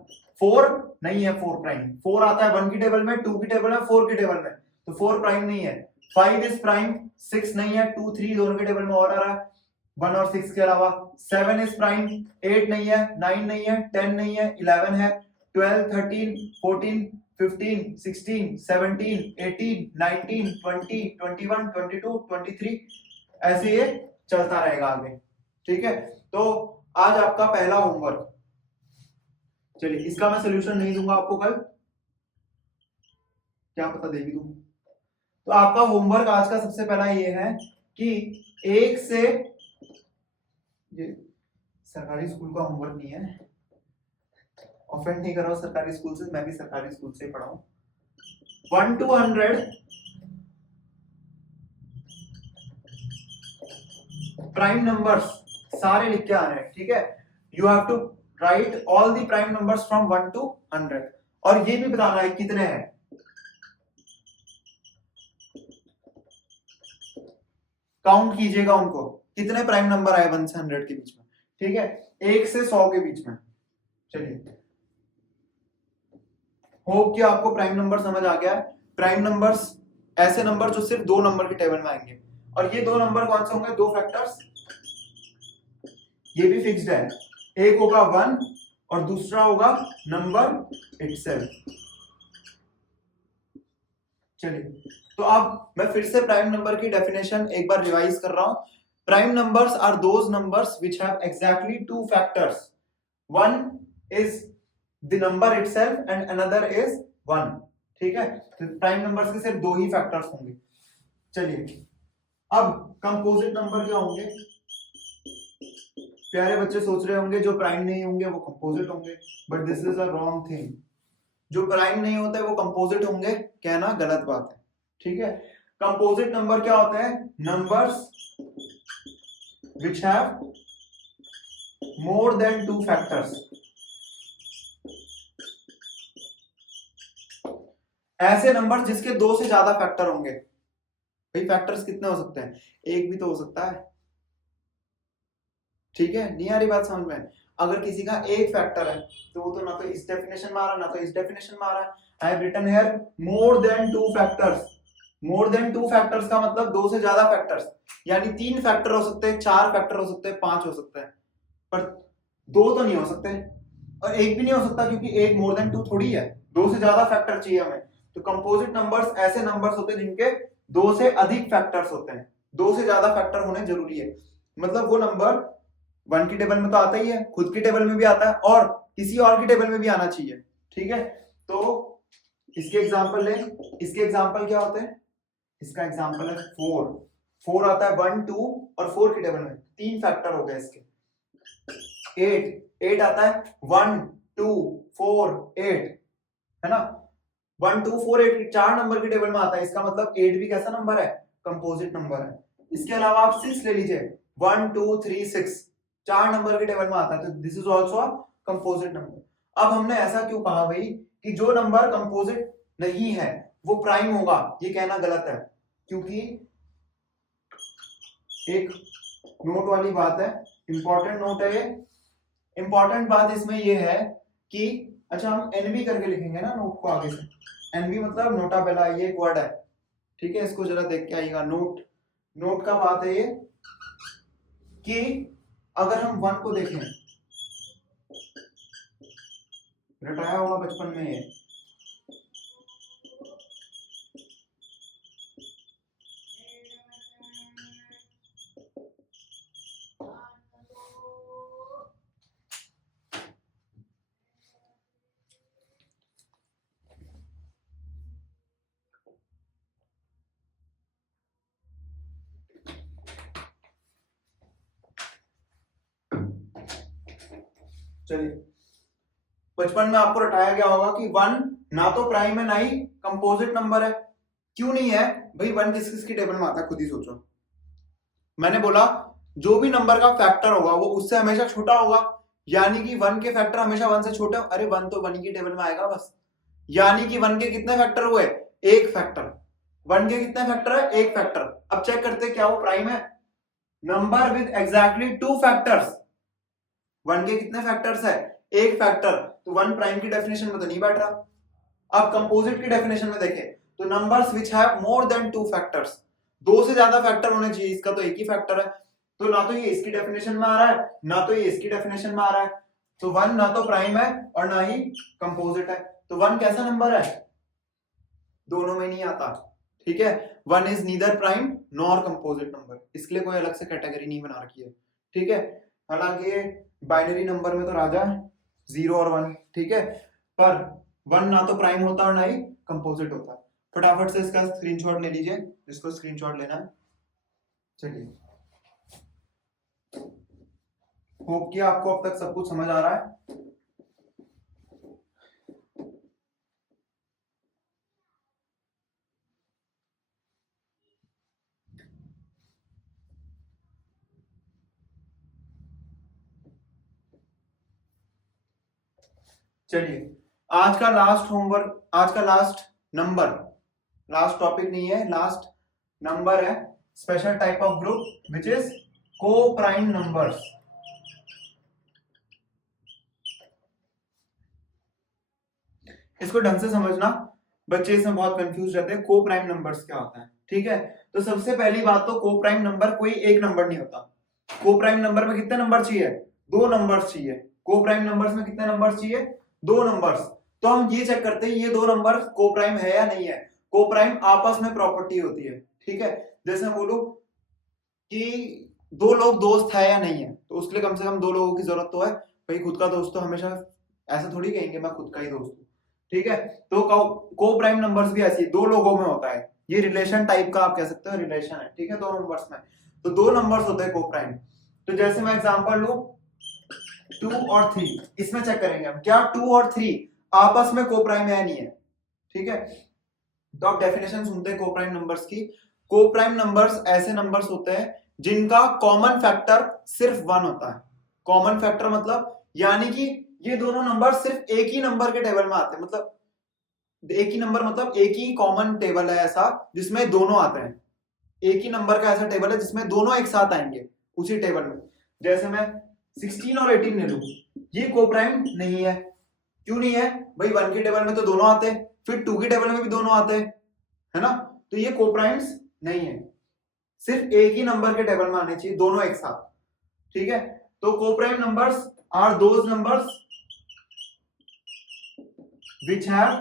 4 नहीं है, 4 प्राइम। 4 आता है 1 की टेबल में, 2 की टेबल में, 4 की टेबल में, तो 4 प्राइम नहीं है। 5 इज प्राइम, 6 नहीं है, 2 3 दोनों के टेबल में और आ रहा है 1 और 6 के अलावा। 7 इज प्राइम, 8 नहीं है, 9 नहीं है, 10 नहीं है, 11 है, 12 13 14 15 16 17 18 19 20 21 22 23 ऐसे ये चलता रहेगा आगे। ठीक है, तो आज आपका पहला होमवर्क। चलिए, इसका मैं सोल्यूशन नहीं दूंगा आपको कल, क्या पता दे भी दूं। तो आपका होमवर्क आज का सबसे पहला ये है कि एक से, ये सरकारी स्कूल का होमवर्क नहीं है, ऑफेंड नहीं कर रहा हूं सरकारी स्कूल से, मैं भी सरकारी स्कूल से पढ़ा हूं। 1 to 100 प्राइम नंबर्स सारे लिख के आने हैं। ठीक है, you have to write all the prime numbers from 1 to 100 और ये भी बताना है कितने हैं। काउंट कीजिएगा उनको, कितने प्राइम नंबर आए 1 से 100 के बीच में। ठीक है, 1 से 100 के बीच में। चलिए, होप कि आपको प्राइम नंबर समझ आ गया है। प्राइम नंबर्स ऐसे नंबर जो सिर्फ 2 नंबर के टेबल में आएंगे, और ये 2 नंबर कौन से होंगे? 2 फैक्टर्स, ये भी फिक्स्ड है। एक होगा 1 और दूसरा होगा नंबर इटसेल्फ। चलिए, तो अब मैं फिर से प्राइम नंबर की डेफिनेशन एक बार रिवाइज कर रहा हूं। Prime numbers are those numbers which have exactly 2 factors. One is the number itself and another is 1। ठीक है, तो प्राइम नंबर्स के सिर्फ 2 ही फैक्टर्स होंगे। चलिए, अब कंपोजिट नंबर क्या होंगे? प्यारे बच्चे सोच रहे होंगे जो प्राइम नहीं होंगे वो कंपोजिट होंगे, but this is a wrong thing. जो प्राइम नहीं होते वो कंपोजिट होंगे, कहना गलत बात है। ठीक है, कंपोजिट नंबर क्या होते हैं? Numbers which have more than 2 factors. ऐसे नंबर जिसके 2 से ज्यादा फैक्टर होंगे। भाई फैक्टर्स कितने हो सकते हैं? एक भी तो हो सकता है। ठीक है, नहीं आ रही बात समझ में? अगर किसी का एक फैक्टर है तो वो तो ना तो इस डेफिनेशन में आ रहा ना तो इस डेफिनेशन में आ रहा है। I have written here more than 2 factors. More than 2 factors का मतलब 2 से ज्यादा फैक्टर्स, यानी 3 फैक्टर हो सकते हैं, 4 फैक्टर हो सकते हैं, 5 हो सकते हैं, पर 2 तो नहीं हो सकते और एक भी नहीं हो सकता, क्योंकि एक मोर देन 2 थोड़ी है, 2 से ज्यादा फैक्टर चाहिए हमें। तो कंपोजिट नंबर्स ऐसे नंबर्स होते हैं जिनके 2 से अधिक फैक्टर्स होते हैं, 2 से ज्यादा फैक्टर होने जरूरी है। मतलब वो नंबर 1 की टेबल में तो आता ही है, खुद की टेबल में भी आता है और किसी और की टेबल में भी आना चाहिए। ठीक है, तो इसके एग्जांपल लें। इसके एग्जांपल क्या होते हैं? इसका एग्जांपल है 4। 4 आता है 1 2 और 4 की टेबल में, 3 फैक्टर हो गए इसके। 8 आता है 1 2 4 8, है ना? 1 2 4 8 4 नंबर की टेबल में आता है, इसका मतलब 8 भी कैसा नंबर है? कंपोजिट नंबर है। इसके अलावा आप 6 ले लीजिए, 1 2 3 6 4 नंबर के टेबल में आता है, तो this is also a composite number. अब हमने ऐसा क्यों कहा भाई कि जो नंबर कंपोजिट नहीं है वो प्राइम होगा? ये कहना गलत है, क्योंकि एक नोट वाली बात है, इंपॉर्टेंट नोट है ये। इंपॉर्टेंट बात इसमें ये है कि अच्छा, हम एनबी करके लिखेंगे ना नोट को आगे से। एनबी मतलब नोटा बेला, ये एक वर्ड है। ठीक है, इसको जरा देख के आइएगा। नोट का बात है ये कि अगर हम 1 को देखें, रटाया होगा बचपन में ये, चलिए बचपन में आपको रटाया गया होगा कि 1 ना तो प्राइम है ना ही कंपोजिट नंबर है। क्यों नहीं है भाई? 1 किस किस की टेबल में आता है, खुद ही सोचो। मैंने बोला जो भी नंबर का फैक्टर होगा वो उससे हमेशा छोटा होगा, यानी कि 1 के फैक्टर हमेशा 1 से छोटे। अरे 1 तो 1 की टेबल में आएगा बस, यानी कि 1 के कितने फैक्टर हुए? एक फैक्टर। 1 के कितने फैक्टर है? एक फैक्टर। अब चेक करते क्या वो प्राइम है? Number with exactly 2 factors. 1 के कितने फैक्टर्स है? एक फैक्टर, तो वन प्राइम की डेफिनेशन में तो नहीं बैठ रहा। अब कंपोजिट की डेफिनेशन में देखें तो numbers which have more then two factors, दो से ज्यादा फैक्टर होने चाहिए, इसका तो एक ही फैक्टर है, तो ना तो ये इसकी डेफिनेशन में आ रहा है ना तो ये इसकी डेफिनेशन में आ रहा है, तो वन ना तो प्राइम है और ना ही कंपोजिट है, तो वन कैसा नंबर है, दोनों में नहीं आता, ठीक है। One is neither prime nor composite number, इसके लिए कोई अलग से कैटेगरी नहीं बना रखी है, ठीक है। हालांकि बाइनरी नंबर में तो राजा है 0 और 1, ठीक है, पर वन ना तो प्राइम होता और ना ही कंपोजिट होता। फटाफट से इसका स्क्रीनशॉट ले लीजिए जिसको स्क्रीनशॉट लेना है। चलिए, होप कि आपको अब तक सब कुछ समझ आ रहा है। चलिए, आज का लास्ट होमवर्क, आज का लास्ट नंबर, लास्ट टॉपिक नहीं है, लास्ट नंबर है special type of group which is को प्राइम नंबर्स। इसको ढंग से समझना, बच्चे इसमें बहुत कंफ्यूज रहते हैं, को प्राइम नंबर्स क्या होता है, ठीक है। तो सबसे पहली बात तो को प्राइम नंबर कोई एक नंबर नहीं होता। को प्राइम नंबर में कितने नंबर चाहिए, दो नंबर्स चाहिए। को प्राइम नंबर्स में कितने नंबर्स चाहिए, दो नंबर्स। तो हम ये चेक करते हैं ये दो नंबर को प्राइम है या नहीं है। को प्राइम आपस में प्रॉपर्टी होती है, ठीक है। जैसे मैं बोलूं कि दो लोग दोस्त है या नहीं है, तो उसके लिए कम से कम दो लोगों की जरूरत तो है भाई, खुद का दोस्त तो हमेशा ऐसा थोड़ी कहेंगे मैं खुद का ही दोस्त हूं, ठीक है। तो को प्राइम नंबर्स भी ऐसी दो लोगों में होता है, ये रिलेशन टाइप का आप कह सकते हो, रिलेशन है, ठीक है, दो नंबर्स में। तो दो नंबर्स होते हैं को प्राइम। तो जैसे मैं एग्जांपल लूं 2 और 3, इसमें चेक करेंगे हम क्या 2 और 3 आपस में को प्राइम है नहीं है, ठीक है। तो आप डेफिनेशन सुनते हैं को प्राइम नंबर्स की। को प्राइम नंबर्स ऐसे नंबर्स होते हैं जिनका कॉमन फैक्टर सिर्फ 1 होता है। कॉमन फैक्टर मतलब यानी कि ये दोनों नंबर सिर्फ एक ही नंबर के टेबल में आते हैं, मतलब एक ही नंबर मतलब एक ही कॉमन टेबल है ऐसा जिसमें दोनों आते हैं। एक ही नंबर का ऐसा टेबल है जिसमें दोनों एक साथ आएंगे उसी टेबल में। जैसे मैं 16 और 18 ले लूं, ये को प्राइम नहीं है। क्यों नहीं है भाई, 1 के टेबल में तो दोनों आते हैं, फिर 2 के टेबल में भी दोनों आते हैं, है ना। तो ये को प्राइम्स नहीं है, सिर्फ एक ही नंबर के टेबल में आने चाहिए दोनों एक साथ, ठीक है। तो को prime numbers are those numbers which have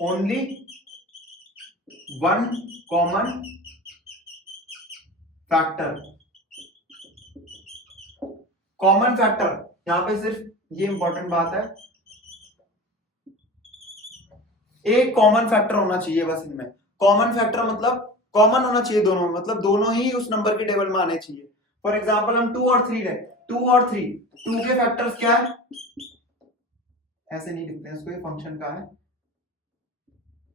only one common factor। Common factor यहां पे सिर्फ ये इंपॉर्टेंट बात है, एक कॉमन फैक्टर होना चाहिए बस इनमें। कॉमन फैक्टर मतलब कॉमन होना चाहिए दोनों में, मतलब दोनों ही उस नंबर के टेबल में आने चाहिए। फॉर एग्जांपल हम 2 और 3 लें, 2 और 3, 2 के फैक्टर्स क्या है, ऐसे नहीं लिखते हैं इसको, ये फंक्शन का है,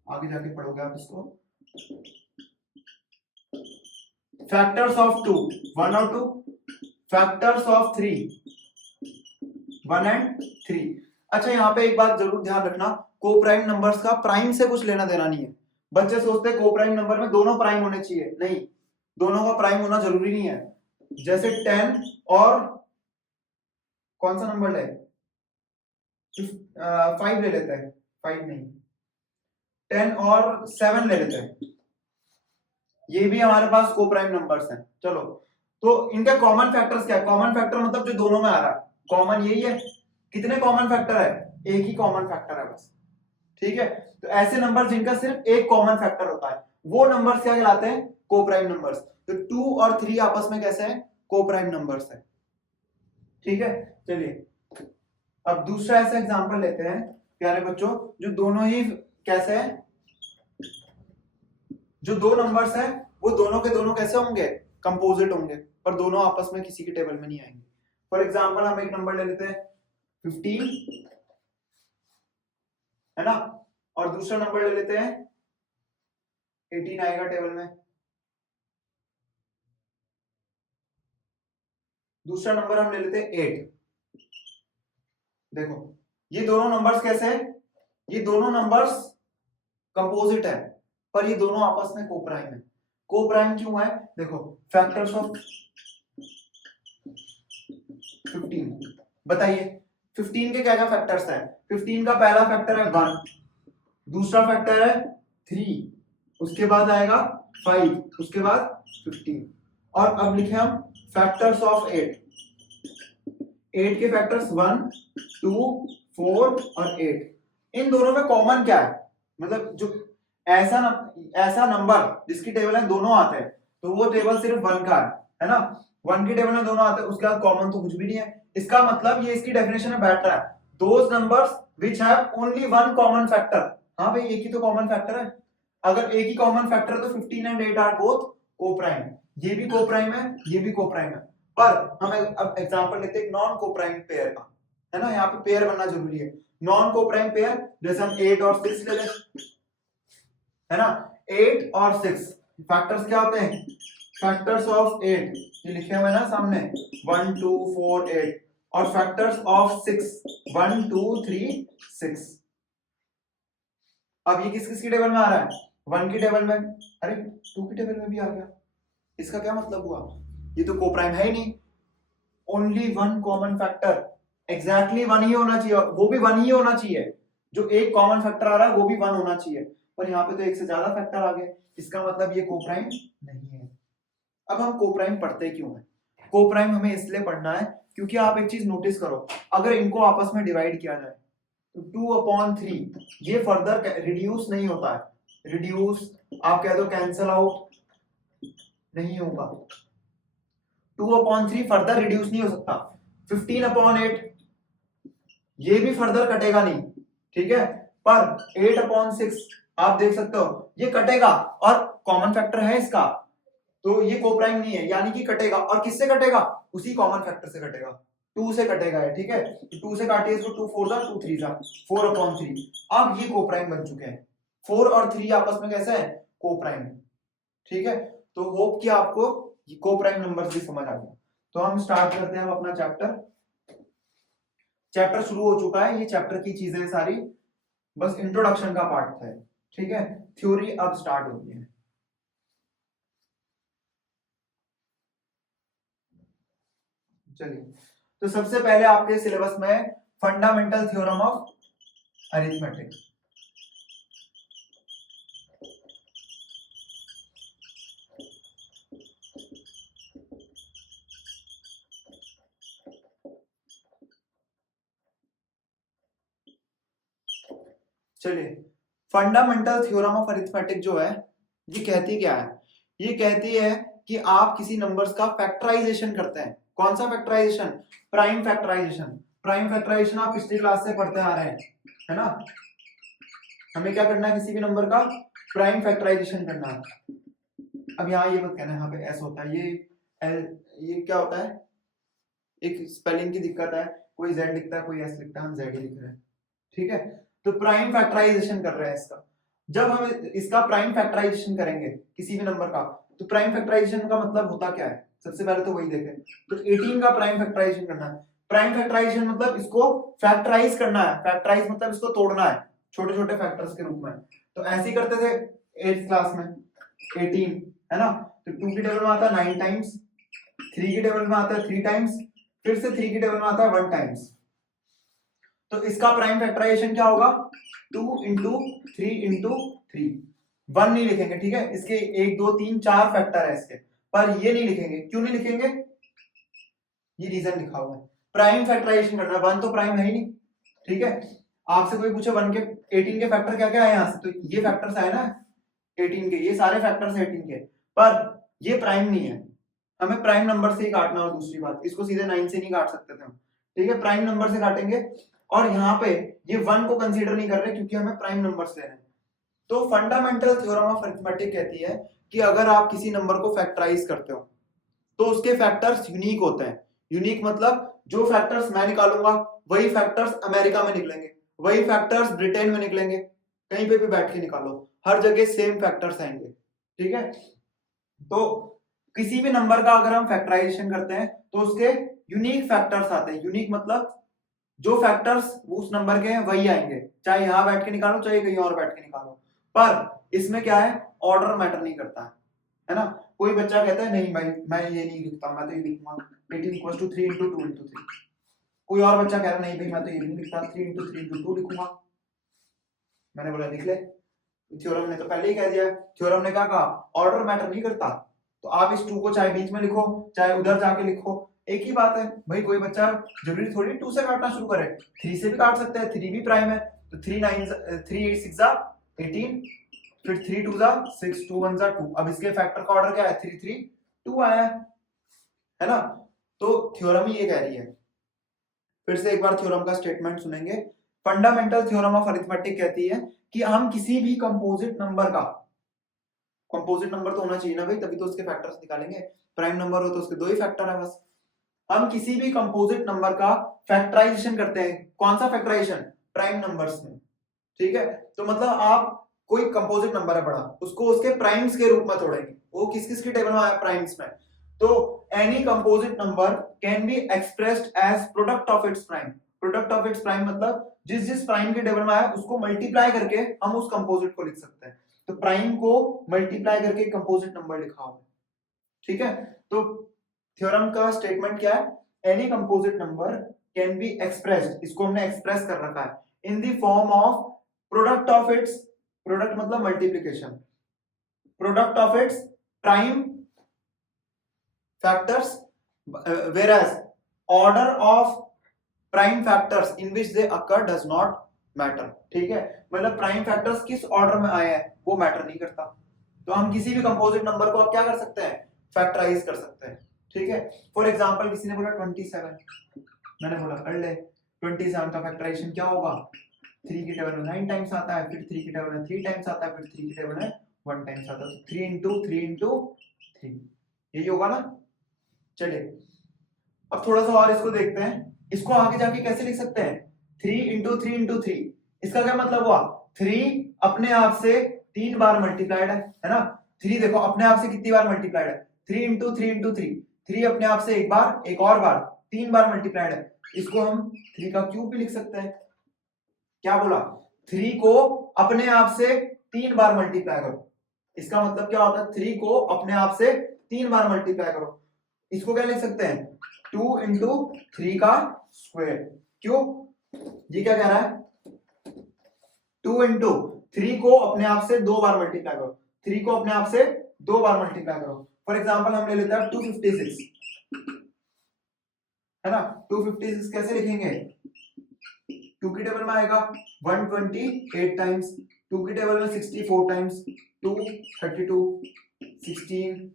आगे जाके पढ़ोगे आप इसको। फैक्टर्स ऑफ 2 1 और 2, फैक्टर्स ऑफ 3 1 एंड 3। अच्छा यहाँ पे एक बात जरूर ध्यान रखना, को प्राइम नंबर्स का प्राइम से कुछ लेना देना नहीं है। बच्चे सोचते हैं को प्राइम नंबर में दोनों प्राइम होने चाहिए, नहीं, दोनों का प्राइम होना जरूरी नहीं है। जैसे 10 और कौन सा नंबर ले 5 ले लेते हैं, 5 नहीं 10 और 7 ले लेते हैं, ये भी हमारे पास को प्राइम नंबर्स हैं। चलो, तो इनका कॉमन फैक्टर्स क्या है, कॉमन फैक्टर मतलब जो दोनों में आ रहा है, कॉमन यही है। कितने कॉमन फैक्टर है, एक ही कॉमन फैक्टर है बस, ठीक है। तो ऐसे नंबर जिनका सिर्फ एक कॉमन फैक्टर होता है वो नंबर्स क्या कहलाते हैं, को प्राइम नंबर्स। तो 2 और 3 आपस में कैसे हैं, को प्राइम नंबर्स है, ठीक है। चलिए अब दूसरा ऐसा एग्जांपल लेते हैं प्यारे बच्चों, जो दोनों ही कैसे हैं, जो दो नंबर्स हैं वो दोनों के दोनों कैसे होंगे, कंपोजिट होंगे, पर दोनों आपस में किसी के टेबल में नहीं आएंगे। फॉर एग्जांपल हम एक नंबर ले लेते हैं 15, है ना, और दूसरा नंबर ले लेते हैं 18 आएगा टेबल में। दूसरा नंबर हम ले लेते हैं 8। देखो ये दोनों नंबर्स कैसे हैं, ये दोनों नंबर्स कंपोजिट है, पर ये दोनों आपस में को प्राइम है। को प्राइम क्यों है, देखो फैक्टर्स ऑफ 15 बताइए 15 के क्या क्या फैक्टर्स हैं? 15 का पहला फैक्टर है 1, दूसरा फैक्टर है 3, उसके बाद आएगा 5, उसके बाद 15। और अब लिखे हम फैक्टर्स ऑफ 8। 8 के फैक्टर्स 1, 2, 4 और 8। इन दोनों में कॉमन क्या है? मतलब जो ऐसा नंबर जिसकी टेबल में दोनों आते हैं तो वो टेबल सिर्फ 1 का है ना? 1 की टेबल में दोनों आते हैं, उसके बाद कॉमन तो कुछ भी नहीं है। इसका मतलब ये इसकी डेफिनेशन में बैठ रहा है, those numbers which have only one common factor. हाँ भाई, एक ही तो कॉमन फैक्टर है। अगर एक ही कॉमन फैक्टर है तो 15 एंड 8 आर बोथ कोप्राइम। ये भी कोप्राइम है, ये भी कोप्राइम है। पर हम अब एग्जांपल लेते हैं नॉन कोप्राइम पेयर का, है ना? यहाँ पे पेयर बनना जरूरी है। नॉन कोप्राइम पेयर जैसे हम 8 और 6 ले लें, है ना? 8 और 6 फैक्टर्स क्या होते हैं? फैक्टर्स ऑफ 8 ये लिखे हुए ना सामने, 1 2 4 8। और फैक्टर्स ऑफ 6 1 2 3 6। अब ये किस किस की टेबल में आ रहा है? 1 की टेबल में, अरे 2 की टेबल में भी आ गया। इसका क्या मतलब हुआ? ये तो कोप्राइम है ही नहीं। Only one common factor, exactly 1 ही होना चाहिए, वो भी 1 ही होना चाहिए। जो एक कॉमन फैक्टर आ रहा है वो भी 1 होना चाहिए, पर यहाँ पे तो एक से ज्यादा फैक्टर आ गए। इसका मतलब ये कोप्राइम नहीं है। अब हम कोप्राइम पढ़ते क्यों है? कोप्राइम हमें इसलिए पढ़ना है क्योंकि आप एक चीज नोटिस करो, अगर इनको आपस में डिवाइड किया जाए तो 2/3 ये फर्दर रिड्यूस नहीं होता है। रिड्यूस आप कह दो कैंसल आउट नहीं होगा। 2/3 फर्दर रिड्यूस नहीं हो सकता। 15/8 ये भी फर्दर कटेगा नहीं, ठीक है? पर 8/6 आप देख सकते हो ये कटेगा, और कॉमन फैक्टर है इसका, तो ये कोप्राइम नहीं है, यानी कि कटेगा। और किससे कटेगा? उसी कॉमन फैक्टर से कटेगा, 2 से कटेगा है, ठीक है? तो 2 से काटिए इसको, 2 4 जा 2 3 जा 4/3। अब ये कोप्राइम बन चुके हैं। 4 और 3 आपस में कैसे है? कोप्राइम, ठीक है? तो होप कि आपको कोप्राइम नंबर्स भी समझ आ गया। तो हम स्टार्ट करते हैं अब अपना चैप्टर शुरू हो चुका है। ये चैप्टर की चीजें सारी बस इंट्रोडक्शन का पार्ट था, ठीक है? थ्योरी अब स्टार्ट होती है। चलिए, तो सबसे पहले आपके सिलेबस में फंडामेंटल थ्योरम ऑफ अरिथमेटिक। चलिए, फंडामेंटल थ्योरम ऑफ अरिथमेटिक जो है ये कहती क्या है? ये कहती है कि आप किसी नंबर्स का फैक्टराइजेशन करते हैं। कौन सा factorization? Prime factorization. Prime factorization आप पिछली क्लास से पढ़ते आ रहे हैं, है ना? हमें क्या करना है? किसी भी नंबर का प्राइम फैक्टराइजेशन करना है। अब यहाँ ये मत कहना यहाँ पे एस होता है, ये क्या होता है? एक स्पेलिंग की दिक्कत है, कोई जेड लिखता है कोई एस लिखता है, हम जेड ही लिख रहे हैं, ठीक है? तो प्राइम फैक्टराइजेशन कर रहे हैं इसका। जब हम इसका प्राइम फैक्टराइजेशन करेंगे किसी भी नंबर का, तो प्राइम फैक्टराइजेशन का मतलब होता क्या है? सबसे पहले तो वही देखें। तो 18 का प्राइम फैक्टराइजेशन करना है। प्राइम फैक्टराइजेशन मतलब इसको फैक्टराइज करना है। फैक्टराइज मतलब इसको तोड़ना है छोटे छोटे फैक्टर्स के रूप में। तो ऐसे ही करते थे 8th क्लास में। 18 है ना, तो 2 की टेबल में आता है 9 टाइम्स, 3 की टेबल में आता है 3 टाइम्स, फिर से 3 की टेबल में आता है 1 टाइम्स। तो इसका प्राइम फैक्टराइजेशन क्या होगा? 2 इंटू 3 इंटू 3। 1 नहीं लिखेंगे, ठीक है? इसके 1 2 3 4 फैक्टर है इसके, पर ये नहीं लिखेंगे। क्यों नहीं लिखेंगे? ये रीजन लिखा हुआ है, प्राइम फैक्टराइजेशन करना है। 1 तो प्राइम है ही नहीं, ठीक है? आपसे कोई पूछे 1 के 18 के फैक्टर क्या क्या है यहाँ से, तो ये फैक्टर्स आए ना 18 के, ये सारे फैक्टर्स 18 के, पर ये प्राइम नहीं है। हमें प्राइम नंबर से ही काटना। और दूसरी बात, इसको सीधे 9 से नहीं काट सकते थे हम, ठीक है? प्राइम नंबर से काटेंगे। और यहाँ पे ये 1 को कंसीडर नहीं कर रहे क्योंकि हमें प्राइम नंबर्स लेने हैं। तो फंडामेंटल थ्योरम ऑफ अरिथमेटिक कहती है कि अगर आप किसी नंबर को फैक्टराइज करते हो तो उसके फैक्टर्स यूनिक होते हैं। यूनिक मतलब जो फैक्टर्स मैं निकालूंगा वही फैक्टर्स अमेरिका में निकलेंगे, वही फैक्टर्स ब्रिटेन में निकलेंगे, कहीं पे भी बैठ के निकालो हर जगह सेम फैक्टर्स आएंगे, ठीक है? तो किसी भी नंबर का अगर हम फैक्टराइजेशन करते हैं तो उसके यूनिक फैक्टर्स आते हैं। यूनिक मतलब जो फैक्टर्स उस नंबर के हैं वही आएंगे, चाहे यहां बैठ के निकालो चाहे कहीं और बैठ के निकालो। पर इसमें क्या है? ऑर्डर मैटर नहीं करता है ना? कोई बच्चा कहता है नहीं भाई मैं ये नहीं लिखता, मैं तो ये लिखूंगा 18 = 3 × 2 × 3, कोई और बच्चा कह रहा नहीं भाई मैं तो ये भी नहीं लिखता, 3 into 3 into 2 लिखूंगा। मैंने बोला लिख ले, थ्योरम ने तो पहले ही कह दिया। थ्योरम ने क्या कहा, ऑर्डर मैटर नहीं करता, तो आप इस 2 को चाहे बीच में लिखो चाहे उधर जाके लिखो, एक ही बात है भाई। कोई बच्चा जरूरी थोड़ी 2 से काटना शुरू करे, 3 से भी काट सकते हैं, 3 भी प्राइम है। तो 3 8 6 18, फिर 3 2 6, 2 1 2। अब इसके फैक्टर का ऑर्डर क्या है, 3 3 2 आया है ना। तो थ्योरम ही ये कह रही है। फिर से एक बार थ्योरम का स्टेटमेंट सुनेंगे। फंडामेंटल थ्योरम ऑफ अरिथमेटिक कहती है कि हम किसी भी कंपोजिट नंबर का, कंपोजिट नंबर तो होना चाहिए ना भाई, तभी तो उसके फैक्टर्स निकालेंगे। प्राइम नंबर हो तो उसके 2 ही फैक्टर है बस। हम किसी भी कंपोजिट नंबर का फैक्टराइजेशन करते हैं। कौन सा फैक्टराइजेशन, प्राइम नंबर्स में, ठीक है। तो मतलब आप कोई कंपोजिट नंबर है बड़ा, उसको उसके प्राइम्स के रूप में तोड़ेंगे। वो किस किस की टेबल में आया, प्राइम्स में। तो any composite number can be expressed as product of its prime. Product of its prime मतलब जिस जिस प्राइम के टेबल में आया उसको मल्टीप्लाई करके हम उस कंपोजिट को लिख सकते हैं। तो प्राइम को मल्टीप्लाई करके कंपोजिट नंबर लिखा होगा, ठीक है। तो थ्योरम का स्टेटमेंट क्या है, any composite number can be expressed, इसको हमने एक्सप्रेस कर रखा है in the form of product of its, product मतलब multiplication, product of its prime factors, whereas order of prime factors in which they occur does not matter, ठीक है। मतलब prime factors किस ऑर्डर में आए हैं वो मैटर नहीं करता। तो हम किसी भी कंपोजिट नंबर को आप क्या कर सकते हैं, फैक्टराइज कर सकते हैं, ठीक है। फॉर एग्जांपल किसी ने बोला 27, मैंने बोला कर ले, 27 का फैक्टराइजेशन क्या होगा, 3 की टेबल में 9 टाइम्स आता है, फिर 3 की टेबल में 3 टाइम्स आता है, फिर 3 की टेबल में 1 टाइम्स आता है। तो 3 into 3 into 3 यही होगा ना। चलिए अब थोड़ा सा और इसको देखते हैं। इसको आगे जाके कैसे लिख सकते हैं, 3 into 3 into 3। इसका क्या मतलब हुआ, 3 अपने आप से 3 बार मल्टीप्लाइड है ना। 3 देखो अपने आप से कितनी बार मल्टीप्लाइड है, 3 into 3 into 3। 3 अपने आप से एक बार, एक और बार, 3 बार मल्टीप्लाइड है। इसको हम 3 का क्यूब भी लिख सकते हैं। क्या बोला, 3 को अपने आप से 3 बार मल्टीप्लाई करो। इसका मतलब क्या होता है, 3 को अपने आप से 3 बार मल्टीप्लाई करो। इसको क्या लिख सकते हैं, 2 into 3 का स्क्वायर। क्यों, ये क्या कह रहा है, 2 into 3 को अपने आप से 2 बार मल्टीप्लाई करो, 3 को अपने आप से 2 बार मल्टीप्लाई करो। फॉर एग्जांपल हम ले लेते हैं 256, है ना। 256 कैसे लिखेंगे, 2 की टेबल में आएगा 128 टाइम्स, 2 की टेबल में 64 टाइम्स, 2 32 16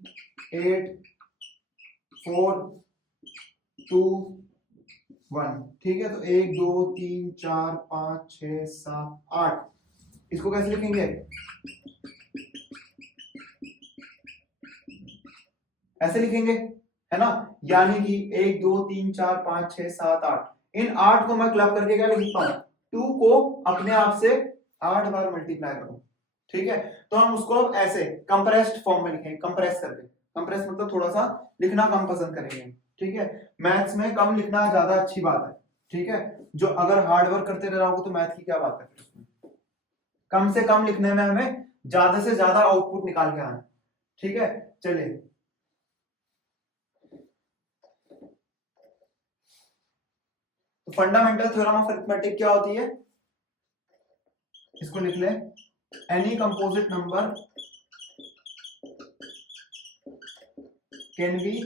8 4 2 1, ठीक है। तो 1 2 3 4 5 6 7 8, इसको कैसे लिखेंगे, ऐसे लिखेंगे, है ना। यानी कि 1 2 3 4 5 6 7 8, इन 8 को मैं क्लब करके क्या लिखता हूं, 2 को अपने आप से 8 बार मल्टीप्लाई करो, ठीक है। तो हम उसको ऐसे कंप्रेस्ड फॉर्म में लिखेंगे, कंप्रेस करके। कंप्रेस मतलब थोड़ा सा लिखना कम पसंद करेंगे, ठीक है। मैथ्स में कम लिखना ज्यादा अच्छी बात है, ठीक है। जो अगर हार्ड वर्क करते रहोगे तो मैथ की क्या बात है, कम से कम लिखने में हमें ज्यादा से ज्यादा आउटपुट निकाल के आना, ठीक है। चलिए तो फंडामेंटल थ्योरम ऑफ अरिथमेटिक क्या होती है, इसको लिख ले, any composite number can B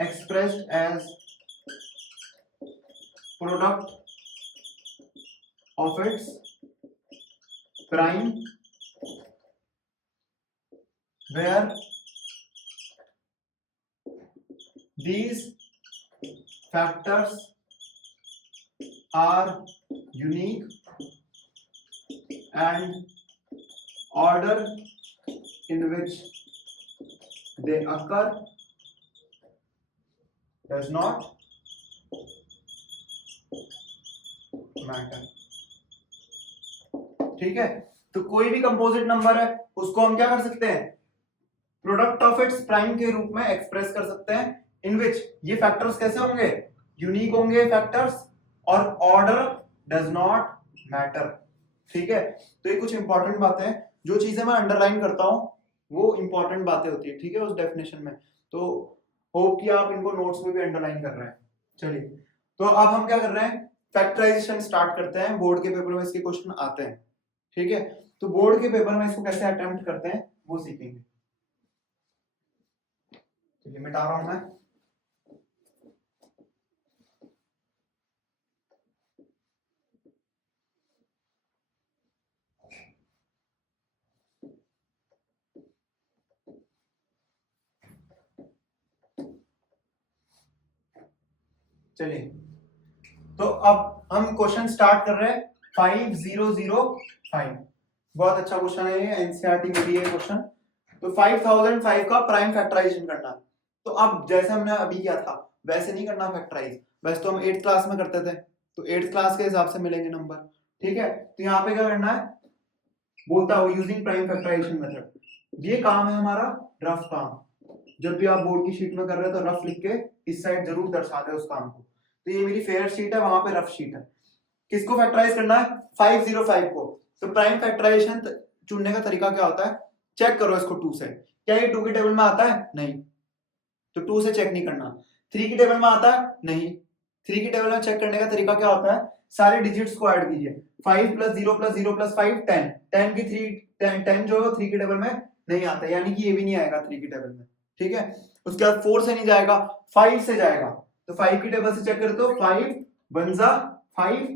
expressed as product of its prime where these factors are unique and order in which they occur does not matter, ठीक है। तो कोई भी कंपोजिट नंबर है उसको हम क्या कर सकते हैं, प्रोडक्ट ऑफ इट्स प्राइम के रूप में एक्सप्रेस कर सकते हैं, इन विच ये फैक्टर्स कैसे होंगे, यूनिक होंगे फैक्टर्स, और ऑर्डर डज नॉट मैटर, ठीक है। तो ये कुछ इंपॉर्टेंट बातें हैं, जो चीजें मैं अंडरलाइन करता हूं वो इंपॉर्टेंट बातें होती है, ठीक है, उस डेफिनेशन में। तो होप कि आप इनको नोट्स में भी अंडरलाइन कर रहे हैं। चलिए, तो अब हम क्या कर रहे हैं, फैक्टराइजेशन स्टार्ट करते हैं। बोर्ड के पेपर में इसके क्वेश्चन आते हैं, ठीक है। तो बोर्ड के पेपर में इसको कैसे अटेम्प्ट करते हैं वो सीखेंगे। चलिए मिटा रहा हूं मैं। चलिए, तो अब हम क्वेश्चन स्टार्ट कर रहे हैं 5005। बहुत अच्छा क्वेश्चन है ये, एनसीईआरटी में दिया है क्वेश्चन। तो 5005 का प्राइम फैक्टराइजेशन करना है। तो अब जैसे हमने अभी किया था वैसे नहीं करना फैक्टराइज, वैसे तो हम 8th क्लास में करते थे, तो 8th क्लास के हिसाब से मिलेंगे नंबर, ठीक है। तो यहाँ पे क्या करना है, बोलता हो यूजिंग प्राइम फैक्टराइजेशन मेथड। ये काम है हमारा रफ काम। जब भी आप बोर्ड की शीट में कर रहे हो तो रफ लिख के इस साइड जरूर दर्शा दे उस काम को। तो ये मेरी फेयर शीट है, वहां पे रफ शीट है। किसको फैक्टराइज करना है, 505 को। तो प्राइम फैक्टराइजेशन चुनने का तरीका क्या होता है, चेक करो इसको 2 से, क्या ये 2 की टेबल में आता है, नहीं, तो 2 से चेक नहीं करना। 3 की टेबल में आता है, नहीं, 3 की टेबल में चेक करने का तरीका क्या होता है, सारे डिजिट्स को ऐड कीजिए, 5 + 0 + 0 + 5 10, 10 की 3 10 जो है 3 की टेबल में नहीं आता, यानी कि ये भी नहीं आएगा 3 की टेबल में, ठीक है। उसके बाद 4 से नहीं जाएगा, 5 से जाएगा। तो 5 की टेबल से चेक करें तो 5 1 जा 5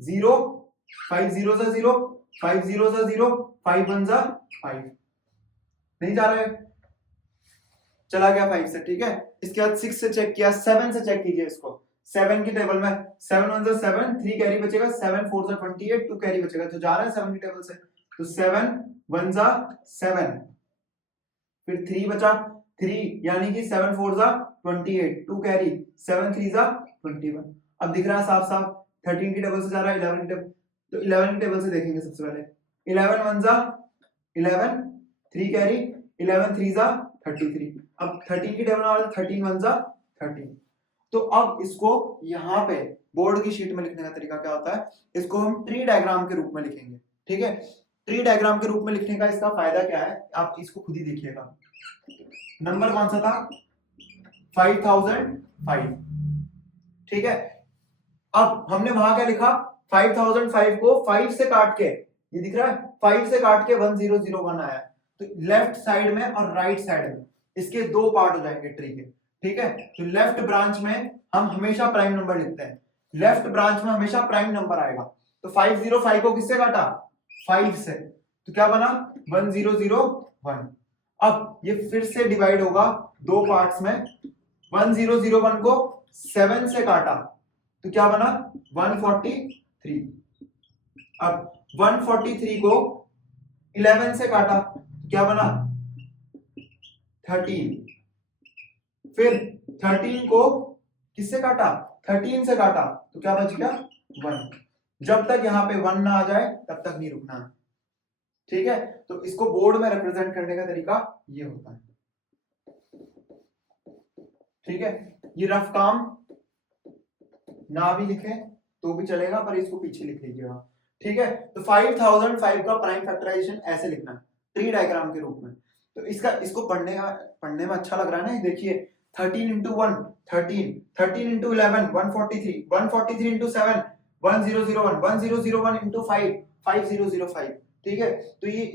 0, 5 0 जा 0, 5 0 जा 0, 5 1 जा 5, नहीं जा रहा है, चला गया 5 से, ठीक है। इसके बाद 6 से चेक किया, 7 से चेक कीजिए इसको, 7 की टेबल में 7 1 जा 7, 3 कैरी बचेगा, 7 4 जा 28, 2 कैरी बचेगा, तो जा रहा है 7 की टेबल से। तो 7 1 जा 7, फिर 3 बचा, 3 यानी कि 7 4 जा 28, 2 कैरी, 7 3 जा 21। अब दिख रहा है साफ साफ 13 की टेबल से जा रहा है 11 की टेबल, तो 11 की टेबल से देखेंगे सबसे पहले। 11 1 जा 11, 3 कैरी, 11 3 जा 33। अब 13 की टेबल में आ रहा है 13 1 जा 13। तो अब इसको यहाँ पे बोर्ड की शीट में लिखने का तरीका क्या होता है, इसको हम ट्री डायग्राम के रूप में लिखेंगे, ठीक है। ट्री डायग्राम के रूप में लिखने का इसका फायदा क्या है, आप इसको खुद ही देखिएगा। नंबर कौन सा था, 5005, ठीक है। अब हमने वहां क्या लिखा, 5005 को 5 से काट के, ये दिख रहा है 5 से काट के 1001 आया, तो लेफ्ट साइड में और राइट साइड में इसके 2 पार्ट हो जाएंगे ट्री के, ठीक है। तो लेफ्ट ब्रांच में हम हमेशा प्राइम नंबर लिखते हैं, लेफ्ट ब्रांच में हमेशा प्राइम नंबर आएगा। तो 505 को किससे काटा, 5 से, तो क्या बना 1001। अब ये फिर से डिवाइड होगा 2 पार्ट्स में, 1001 को 7 से काटा तो क्या बना 143। अब 143 को 11 से काटा तो क्या बना 13, फिर 13 को किससे काटा, 13 से काटा तो क्या बच गया 1। जब तक यहां पे 1 ना आ जाए तब तक नहीं रुकना, ठीक है। तो इसको बोर्ड में रिप्रेजेंट करने का तरीका ये होता है, ठीक है। ये रफ काम ना भी लिखे तो भी चलेगा, पर इसको पीछे लिख लीजिएगा, ठीक है। तो 5005 का प्राइम फैक्टराइजेशन ऐसे लिखना है ट्री डायग्राम के रूप में। तो इसको पढ़ने में अच्छा लग रहा है ना, देखिए 13 into 1 13, 13 into 11 143, 143 into 7 1001, 1001 into 5 5005, ठीक है। तो ये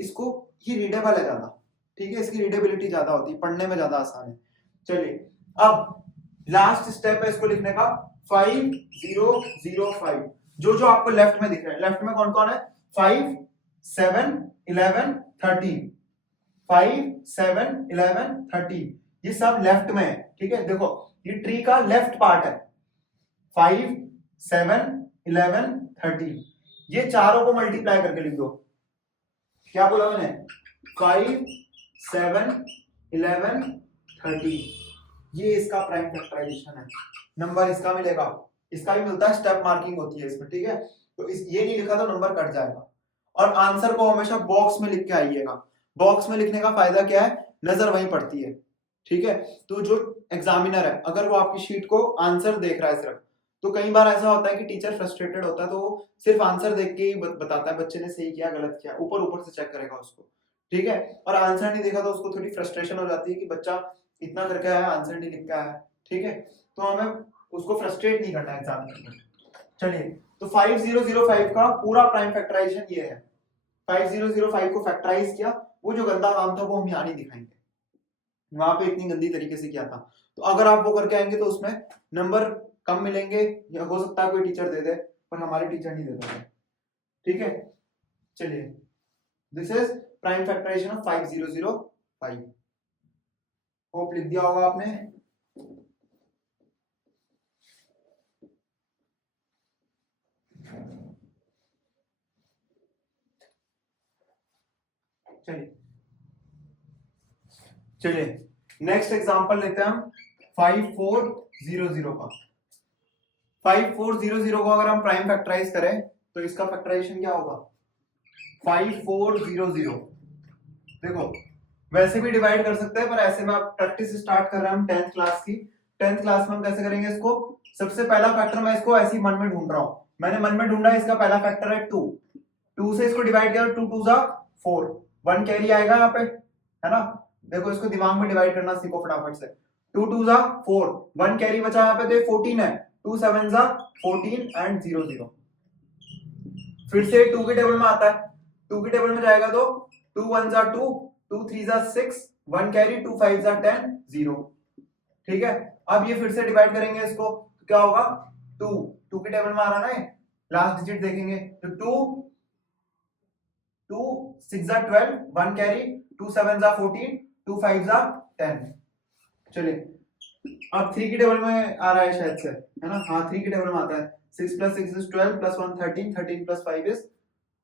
रीडेबल है ज्यादा, ठीक है, इसकी रीडेबिलिटी ज्यादा होती है, पढ़ने में ज्यादा आसान है। चलिए, अब लास्ट स्टेप है इसको लिखने का 5005, जो आपको लेफ्ट में दिख रहा है, लेफ्ट में कौन कौन है, 5 7 11 13, 5 7 11 13, ये सब लेफ्ट में है, ठीक है। देखो ये ट्री का लेफ्ट पार्ट है, 5 7 11 13, ये चारों को मल्टीप्लाई करके लिख दो। क्या बोला मैंने, 5 7 11 13, ये इसका प्राइम फैक्टराइजेशन है। नंबर इसका मिलेगा, इसका भी मिलता है, स्टेप मार्किंग होती है इसमें, ठीक है। तो ये नहीं लिखा तो नंबर कट जाएगा। और आंसर को हमेशा बॉक्स में लिख के आइएगा। बॉक्स में लिखने का फायदा क्या है, नजर वहीं पड़ती है, ठीक है। तो जो एग्जामिनर है अगर वो आपकी शीट को आंसर देख रहा है सिर्फ, तो कई बार ऐसा होता है कि टीचर फ्रस्ट्रेटेड होता है, तो वो सिर्फ आंसर देख के ही बताता है बच्चे ने सही किया गलत किया, ऊपर ऊपर से चेक करेगा उसको, ठीक है। और आंसर नहीं देखा तो उसको थोड़ी फ्रस्ट्रेशन हो जाती है कि बच्चा इतना करके आया आंसर नहीं लिख के आया, ठीक है। तो हमें उसको फ्रस्ट्रेट नहीं करना एग्जाम में। चलिए तो 5005 का पूरा प्राइम फैक्टराइजेशन ये है। 5005 को फैक्टराइज किया, वो जो गंदा काम था वो हम यहाँ नहीं दिखाएंगे, वहां पे इतनी गंदी तरीके से किया था। तो अगर आप वो करके आएंगे तो उसमें नंबर कम मिलेंगे, या हो सकता है कोई टीचर दे दे, पर हमारे टीचर नहीं देते हैं। ठीक है, चलिए this is prime factorization of 5005। Hope लिख दिया होगा आपने। चलिए चलिए नेक्स्ट एग्जांपल लेते हैं हम 5400 का। 5400 को अगर हम प्राइम फैक्टराइज करें तो इसका फैक्टराइजेशन क्या होगा? 5400 देखो वैसे भी डिवाइड कर सकते हैं, पर ऐसे में आप प्रैक्टिस स्टार्ट कर रहे हैं हम 10th क्लास की। 10th क्लास में हम कैसे करेंगे इसको? सबसे पहला फैक्टर मैं इसको ऐसे ही मन में ढूंढ रहा हूं, मैंने मन में ढूंढा, इसका पहला फैक्टर है 2। 2 से इसको डिवाइड किया, 2 2 4, 1 कैरी आएगा यहाँ पे, है ना? देखो इसको दिमाग में डिवाइड करना सीखो फटाफट से। 2 2 4, 1 कैरी बचा यहाँ पे, तो ये 14 है। 2 7 14 एंड 0 0। फिर से 2 के टेबल में आता है, 2 के टेबल में जाएगा तो 2 1 2, 2 3 6, 1 कैरी, 2 5 10 0। ठीक है, अब ये फिर से डिवाइड करेंगे इसको, तो क्या होगा? 2 2 के टेबल में आ रहा ना, लास्ट डिजिट देखेंगे तो 2 2 6 12, 1 कैरी, 2 7 14, 2 5 10। चलिए अब 3 की टेबल में आ रहा है शायद से, है ना? हाँ 3 की टेबल में आता है। 6 + 6 is 12 + 1 13, 13 + 5 is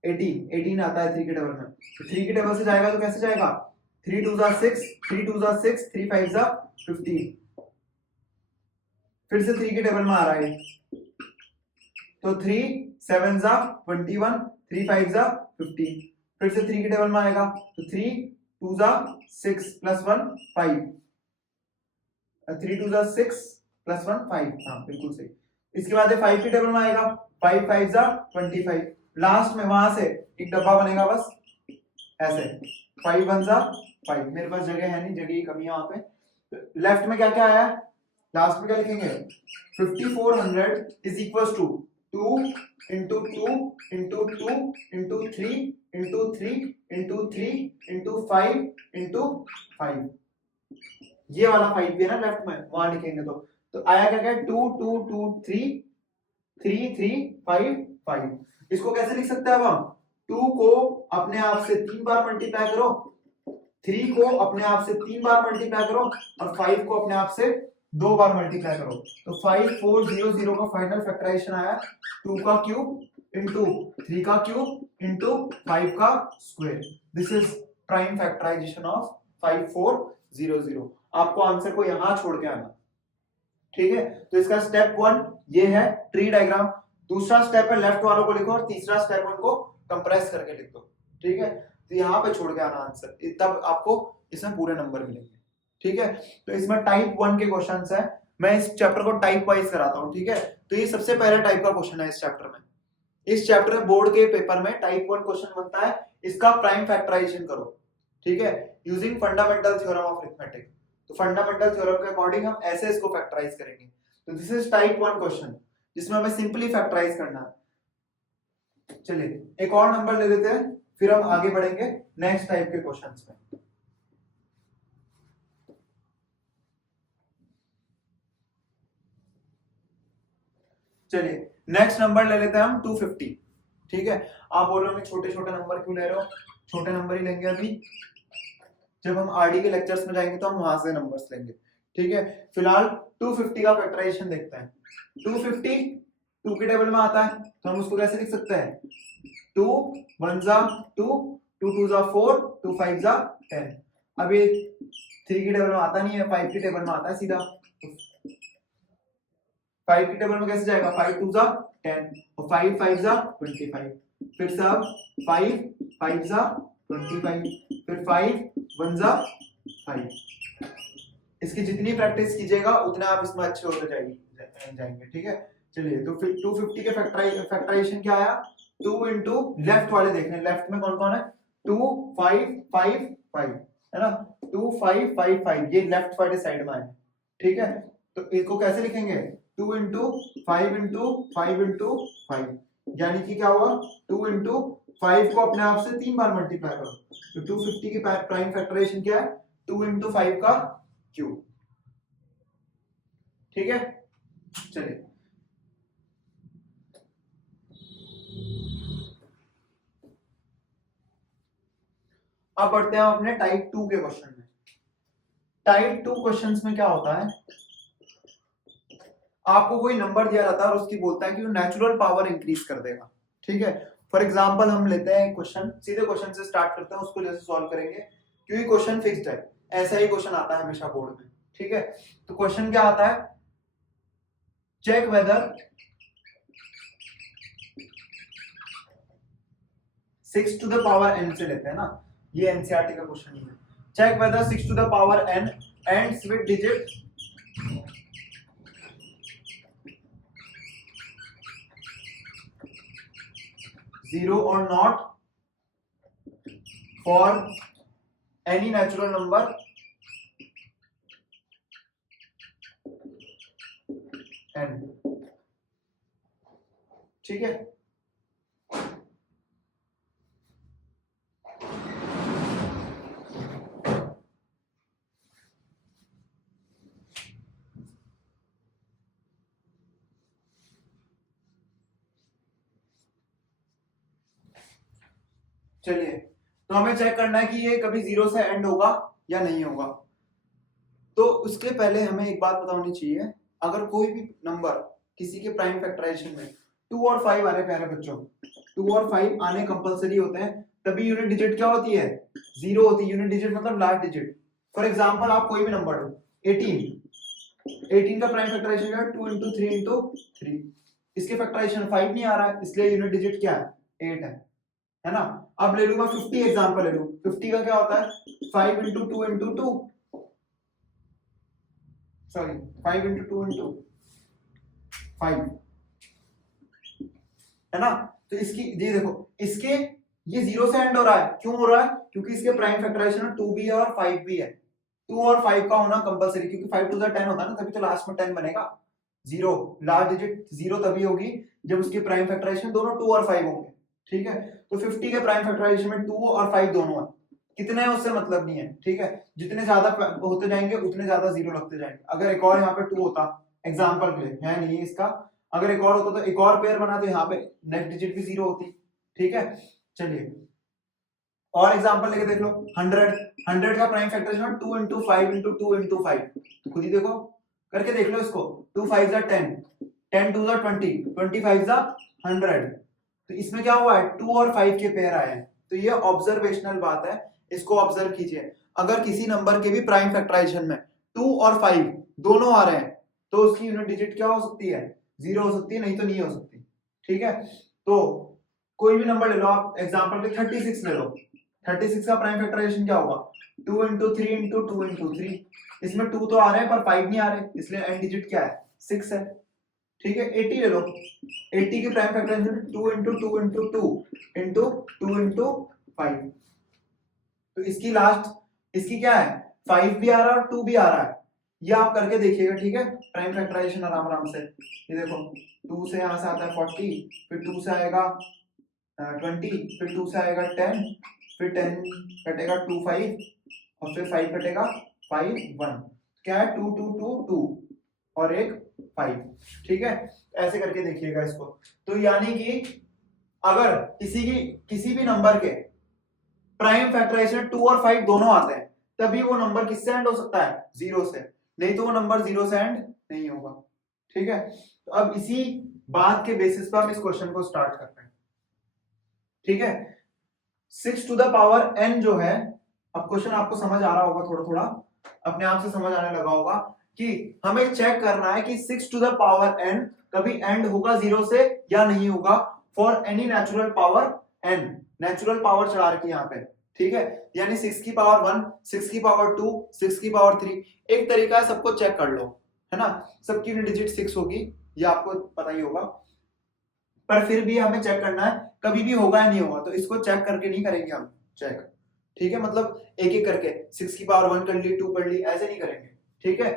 18, 18 आता है 3 के टेबल में। तो 3 के टेबल से जाएगा तो कैसे जाएगा? 3 2 6, 3 2 6, 3 5 15। फिर से 3 के टेबल में आ रहा है, तो 3 7 21, 3 5 15। फिर से 3 के टेबल में आएगा तो 3 2 6 + 1 5, 3 2 6 + 1 5, हाँ बिल्कुल सही। इसके बाद 5 के टेबल में आएगा, 5 5 25। लास्ट में वहां से एक डब्बा बनेगा बस ऐसे, 5 1 5। मेरे पास जगह है नहीं, जगह की कमी है वहां पे। लेफ्ट में क्या क्या आया? लास्ट में क्या लिखेंगे? 5400 is equal to 2 into 2 into 2 into 3 into 3 into 3 into 5 into 5। ये वाला 5 भी है ना लेफ्ट में, वहां लिखेंगे तो आया क्या क्या? 2 2 2 3 3 3 5 5। इसको कैसे लिख सकते हैं अब हम? 2 को अपने आप से 3 बार मल्टीप्लाई करो, 3 को अपने आप से 3 बार मल्टीप्लाई करो, और 5 को अपने आप से 2 बार मल्टीप्लाई करो। तो 5400 का फाइनल फैक्टराइजेशन आया 2 का क्यूब इंटू 3 का क्यूब इंटू 5 का square. This is prime factorization of 5400। आपको आंसर को यहां छोड़ के आना, ठीक है? तो इसका स्टेप 1 ये है ट्री डायग्राम। दूसरा स्टेप है लेफ्ट वालों को लिखो, और तीसरा स्टेप उनको कंप्रेस करके लिख दो, ठीक है? तो यहाँ पे छोड़ के आना आंसर, तब आपको इसमें पूरे नंबर मिलेंगे, ठीक है? तो इसमें टाइप 1 के क्वेश्चंस है, मैं इस चैप्टर को टाइप वाइज कराता हूँ, ठीक है? तो ये सबसे पहले टाइप का क्वेश्चन है इस चैप्टर में। इस चैप्टर में बोर्ड के पेपर में टाइप 1 क्वेश्चन बनता है, इसका प्राइम फैक्टराइजेशन करो, ठीक है? Using fundamental theorem of arithmetic. तो फंडामेंटल थ्योरम के अकॉर्डिंग हम ऐसे इसको फैक्टराइज करेंगे। तो दिस इज टाइप 1 क्वेश्चन, जिसमें हमें सिंपली फैक्टराइज करना है। चलिए एक और नंबर ले लेते हैं, फिर हम आगे बढ़ेंगे नेक्स्ट टाइप के क्वेश्चंस में। चलिए नेक्स्ट नंबर ले लेते हैं हम 250, ठीक है? आप बोल रहे हो छोटे छोटे नंबर क्यों ले रहे हो? छोटे नंबर ही लेंगे अभी, जब हम आरडी के लेक्चर्स में जाएंगे तो हम वहां से नंबर्स लेंगे, ठीक है? फिलहाल 250 का फैक्टराइजेशन देखते हैं। 250 2 के टेबल में आता है, तो हम उसको कैसे लिख सकते हैं? 2 1 2, 2 2 4, 2 5 10। अब ये 3 के टेबल में आता नहीं है, 5 के टेबल में आता है सीधा। 5 के टेबल में कैसे जाएगा? 5 2 10, और 5 5 25। फिर से अब 5 5 25, फिर 5 1 5। इसकी जितनी प्रैक्टिस कीजिएगा उतना आप इसमें अच्छे होते जाएंगे, ठीक है? चलिए तो फिर 250 के फैक्टराइजेशन क्या आया? 2 इंटू लेफ्ट वाले देखने, लेफ्ट में कौन कौन है? 2 5 5 5, है ना? 2 5 5 5, ये लेफ्ट वाले साइड में है, ठीक है? तो इसको कैसे लिखेंगे? 2 इंटू 5 इंटू 5 इंटू 5, यानी कि क्या हुआ 2 इंटू 5 को अपने आप से 3 बार मल्टीप्लाई करो, तो 250 की प्राइम फैक्टराइजेशन क्या है 2 इंटू 5 का क्यूब। ठीक है, चलिए अब बढ़ते हैं अपने टाइप 2 के क्वेश्चन में। टाइप 2 क्वेश्चंस में क्या होता है, आपको कोई नंबर दिया रहता है और उसकी बोलता है कि वो नेचुरल पावर इंक्रीज कर देगा। ठीक है, फॉर एग्जांपल हम लेते हैं क्वेश्चन, सीधे क्वेश्चन से स्टार्ट करते हैं, उसको जैसे सॉल्व करेंगे क्योंकि क्वेश्चन फिक्स्ड है, ऐसा ही क्वेश्चन आता है हमेशा बोर्ड में। ठीक है, तो क्वेश्चन क्या आता है, check whether 6 to the power n से लेते हैं ना, ये एनसीईआरटी का क्वेश्चन ही है। Check whether 6 to the power n ends with digit 0 or not for any natural number n। ठीक है, चलिए तो हमें चेक करना है कि ये कभी 0 से एंड होगा या नहीं होगा। तो उसके पहले हमें एक बात पता होनी चाहिए, अगर कोई भी नंबर किसी के प्राइम फैक्टराइजेशन में 2 और 5 आ रहे प्यारे बच्चों, 2 और 5 आने कंपलसरी होते हैं, तभी यूनिट डिजिट क्या होती है 0 होती है। यूनिट डिजिट मतलब लास्ट डिजिट। फॉर एग्जांपल आप कोई भी नंबर लो 18 का प्राइम फैक्टराइजेशन क्या है 2 इंटू 3 इंटू 3, इसके फैक्टराइजेशन 5 नहीं आ रहा है, इसलिए यूनिट डिजिट क्या है 8 है ना। अब ले लूं मैं 50 एग्जांपल ले लूं, 50 का क्या होता है 5 into 2 into 2, sorry 5 into 2 into 5 है ना। तो इसकी ये देखो, इसके ये 0 से एंड हो रहा है, क्यों हो रहा है क्योंकि इसके प्राइम फैक्टराइजेशन में 2 भी है और 5 भी है। 2 और 5 का होना कंपलसरी, क्योंकि 5 टू द 10 होता है ना, तभी तो लास्ट में 10 बनेगा। 0 लास्ट डिजिट 0 तभी होगी जब उसके प्राइम फैक्टराइजेशन दोनों 2 और 5 होंगे। ठीक है, तो 50 के प्राइम फैक्टराइजेशन में 2 और 5 दोनों है, कितने हैं उससे मतलब नहीं है। ठीक है, जितने ज्यादा होते जाएंगे उतने ज्यादा 0 लगते जाएंगे। अगर एक और यहाँ पे 2 होता, एग्जांपल के लिए है नहीं इसका, अगर एक और होता तो एक और पेयर बना तो यहाँ पे नेक्स्ट डिजिट भी 0 होती। ठीक है, चलिए और एग्जांपल लेके देख लो 100 का prime factorization 2 into 5 into 2 into 5, तो खुद ही देखो करके देख लो इसको, 2 5 जा 10, 10 2 जा 20, 25 जा 100, तो इसमें क्या हुआ है 2 और 5 के पेयर आए हैं। तो ये ऑब्जर्वेशनल बात है, इसको ऑब्जर्व कीजिए। अगर किसी नंबर के भी प्राइम फैक्टराइजेशन में 2 और 5 दोनों आ रहे हैं तो उसकी यूनिट डिजिट क्या हो सकती है 0 हो सकती है, नहीं तो नहीं हो सकती। ठीक है, तो कोई भी नंबर ले लो आप, एग्जांपल के 36 ले लो, 36 का प्राइम फैक्टराइजेशन क्या होगा 2 इंटू 3 इंटू 2 इंटू 3, इसमें 2 तो आ रहे हैं पर 5 नहीं आ रहे, इसलिए एंड डिजिट क्या है 6 है। ठीक है, 80 ले लो, 80 की prime factorization 2 into 2 into 2 into 2 into 5, तो इसकी लास्ट इसकी क्या है 5 भी आ रहा है और 2 भी आ रहा है, ये आप करके देखिएगा। ठीक है, प्राइम फैक्टराइजेशन आराम आराम से, ये देखो 2 से यहां से आता है 40, फिर 2 से आएगा 20, फिर 2 से आएगा 10, फिर 10 कटेगा 2 5 और फिर 5 कटेगा 5 1, क्या है 2 2 2 2 और एक 5। ठीक है, ऐसे करके देखिएगा इसको। तो यानी कि अगर किसी भी नंबर के प्राइम फैक्टराइजेशन 2 और 5 दोनों आते हैं तभी वो नंबर किससे एंड हो सकता है 0 से, नहीं तो वो नंबर 0 से एंड नहीं होगा। ठीक है, तो अब इसी बात के बेसिस पर हम इस क्वेश्चन को स्टार्ट करते हैं। ठीक है, 6 टू द पावर n जो है, अब क्वेश्चन आपको समझ आ रहा होगा, थोड़ा थोड़ा अपने आप से समझ आने लगा होगा कि हमें चेक करना है कि 6 टू द पावर n कभी एंड होगा 0 से या नहीं होगा for any natural power n, natural power चढ़ा रखी यहाँ पे। ठीक है, यानी 6 की पावर 1, 6 की पावर 2, 6 की पावर 3, एक तरीका है सबको चेक कर लो, है ना, सबकी डिजिट 6 होगी, ये आपको पता ही होगा, पर फिर भी हमें चेक करना है कभी भी होगा या नहीं होगा, तो इसको चेक करके नहीं करेंगे हम चेक। ठीक है, मतलब एक एक करके 6 की पावर 1 कर ली, 2 कर ली, ऐसे नहीं करेंगे। ठीक है,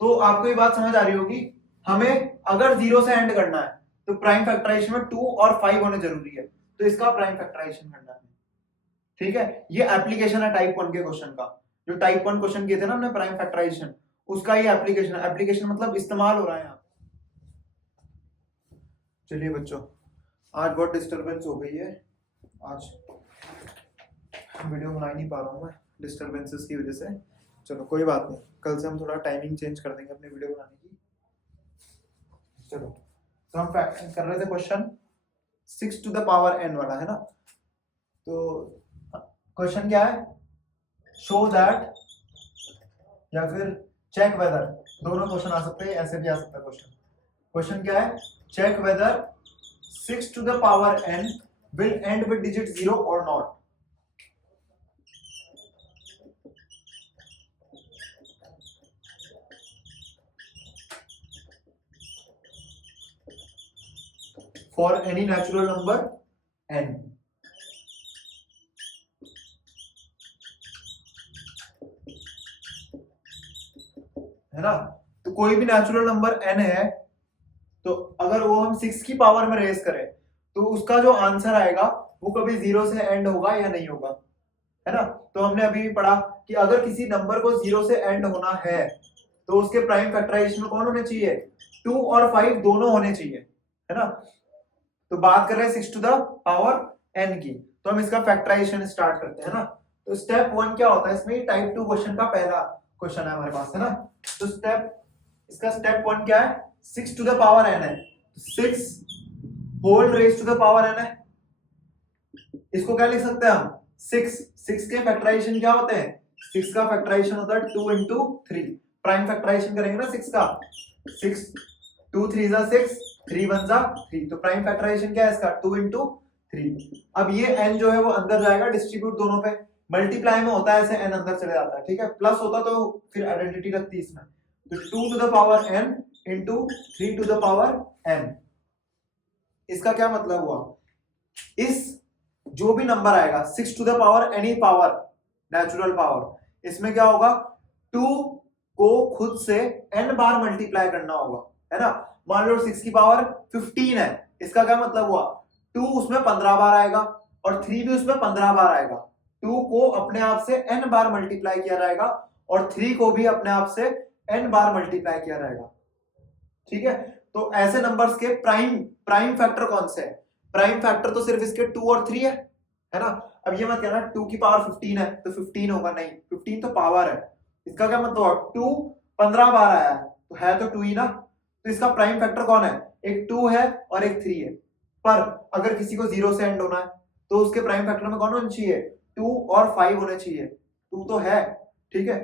तो आपको ये बात समझ आ रही होगी हमें अगर 0 से एंड करना है तो प्राइम फैक्टराइजेशन में 2 और 5 होने जरूरी है, तो इसका प्राइम फैक्टराइजेशन करना है। ठीक है, ये एप्लीकेशन है टाइप 1 के क्वेश्चन का। जो टाइप 1 क्वेश्चन किए थे ना हमने प्राइम फैक्टराइजेशन, उसका ये एप्लीकेशन है। एप्लीकेशन मतलब इस्तेमाल हो रहा है यहाँ। चलिए बच्चों, आज बहुत डिस्टरबेंस हो गई है, आज वीडियो बना नहीं पा रहा हूँ मैं डिस्टरबेंसेस की वजह से। चलो कोई बात नहीं, कल से हम थोड़ा टाइमिंग चेंज कर देंगे अपने वीडियो बनाने की। चलो, तो हम कर रहे थे question 6 to the power n वाला, है ना। तो क्वेश्चन क्या है, शो दैट, या फिर चेक वेदर, दोनों क्वेश्चन आ सकते हैं, ऐसे भी आ सकता है क्वेश्चन। क्वेश्चन क्या है, check whether 6 to the power n will end with digit 0 or not। For any natural number n, है ना। तो कोई भी नेचुरल नंबर n है, तो अगर वो हम 6 की पावर में रेज करें तो उसका जो आंसर आएगा वो कभी 0 से एंड होगा या नहीं होगा, है ना। तो हमने अभी भी पढ़ा कि अगर किसी नंबर को 0 से एंड होना है तो उसके प्राइम फैक्टराइजेशन में कौन होने चाहिए, 2 और 5 दोनों होने चाहिए, है ना। तो बात कर रहे हैं 6 टू द पावर n की, तो हम इसका फैक्टराइजेशन स्टार्ट करते हैं ना। तो स्टेप 1 क्या होता है, इसमें टाइप 2 क्वेश्चन का पहला क्वेश्चन है हमारे पास, है ना। तो इसका स्टेप 1 क्या है, 6 टू द पावर n है, 6 whole raise to the power n है। इसको क्या लिख सकते हैं हम, 6 के फैक्टराइजेशन क्या होते हैं, 6 का फैक्टराइजेशन होता है 2 into 3। प्राइम फैक्टराइजेशन करेंगे ना 6 का, 6 2 3 जा 6, 3 1 जा 3, तो प्राइम फैक्टराइजेशन क्या है इसका, 2 into 3। अब ये n जो है वो अंदर जाएगा, डिस्ट्रीब्यूट दोनों पे, मल्टीप्लाई में होता है ऐसे n अंदर चले जाता है, ठीक है। प्लस होता तो फिर आइडेंटिटी लगती इसमें, तो 2 to the power n into 3 to the power n। इसका क्या मतलब हुआ, इस जो भी नंबर आएगा 6 to the power any power natural power, इसमें क्या होगा, 2 को खुद से n बार मल्टीप्लाई करना होगा, है ना। मान लो 6 की पावर 15 है, इसका क्या मतलब हुआ, 2 उसमें 15 बार आएगा और 3 भी उसमें 15 बार आएगा। 2 को अपने आप से n बार मल्टीप्लाई किया जाएगा और 3 को भी अपने आप से n बार मल्टीप्लाई किया जाएगा, ठीक है। तो ऐसे नंबर्स के प्राइम फैक्टर कौन से है, प्राइम फैक्टर तो सिर्फ इसके 2 और 3 है ना। अब ये मत कहना 2 की पावर 15 है तो 15 होगा, नहीं, 15 तो पावर है। इसका क्या मतलब हुआ, 2 15 बार आया है तो 2 ही ना। तो इसका प्राइम फैक्टर कौन है, एक 2 है और एक 3 है। पर अगर किसी को 0 से एंड होना है तो उसके प्राइम फैक्टर में कौन होना चाहिए, 2 और 5 होने चाहिए। 2 तो है, ठीक है,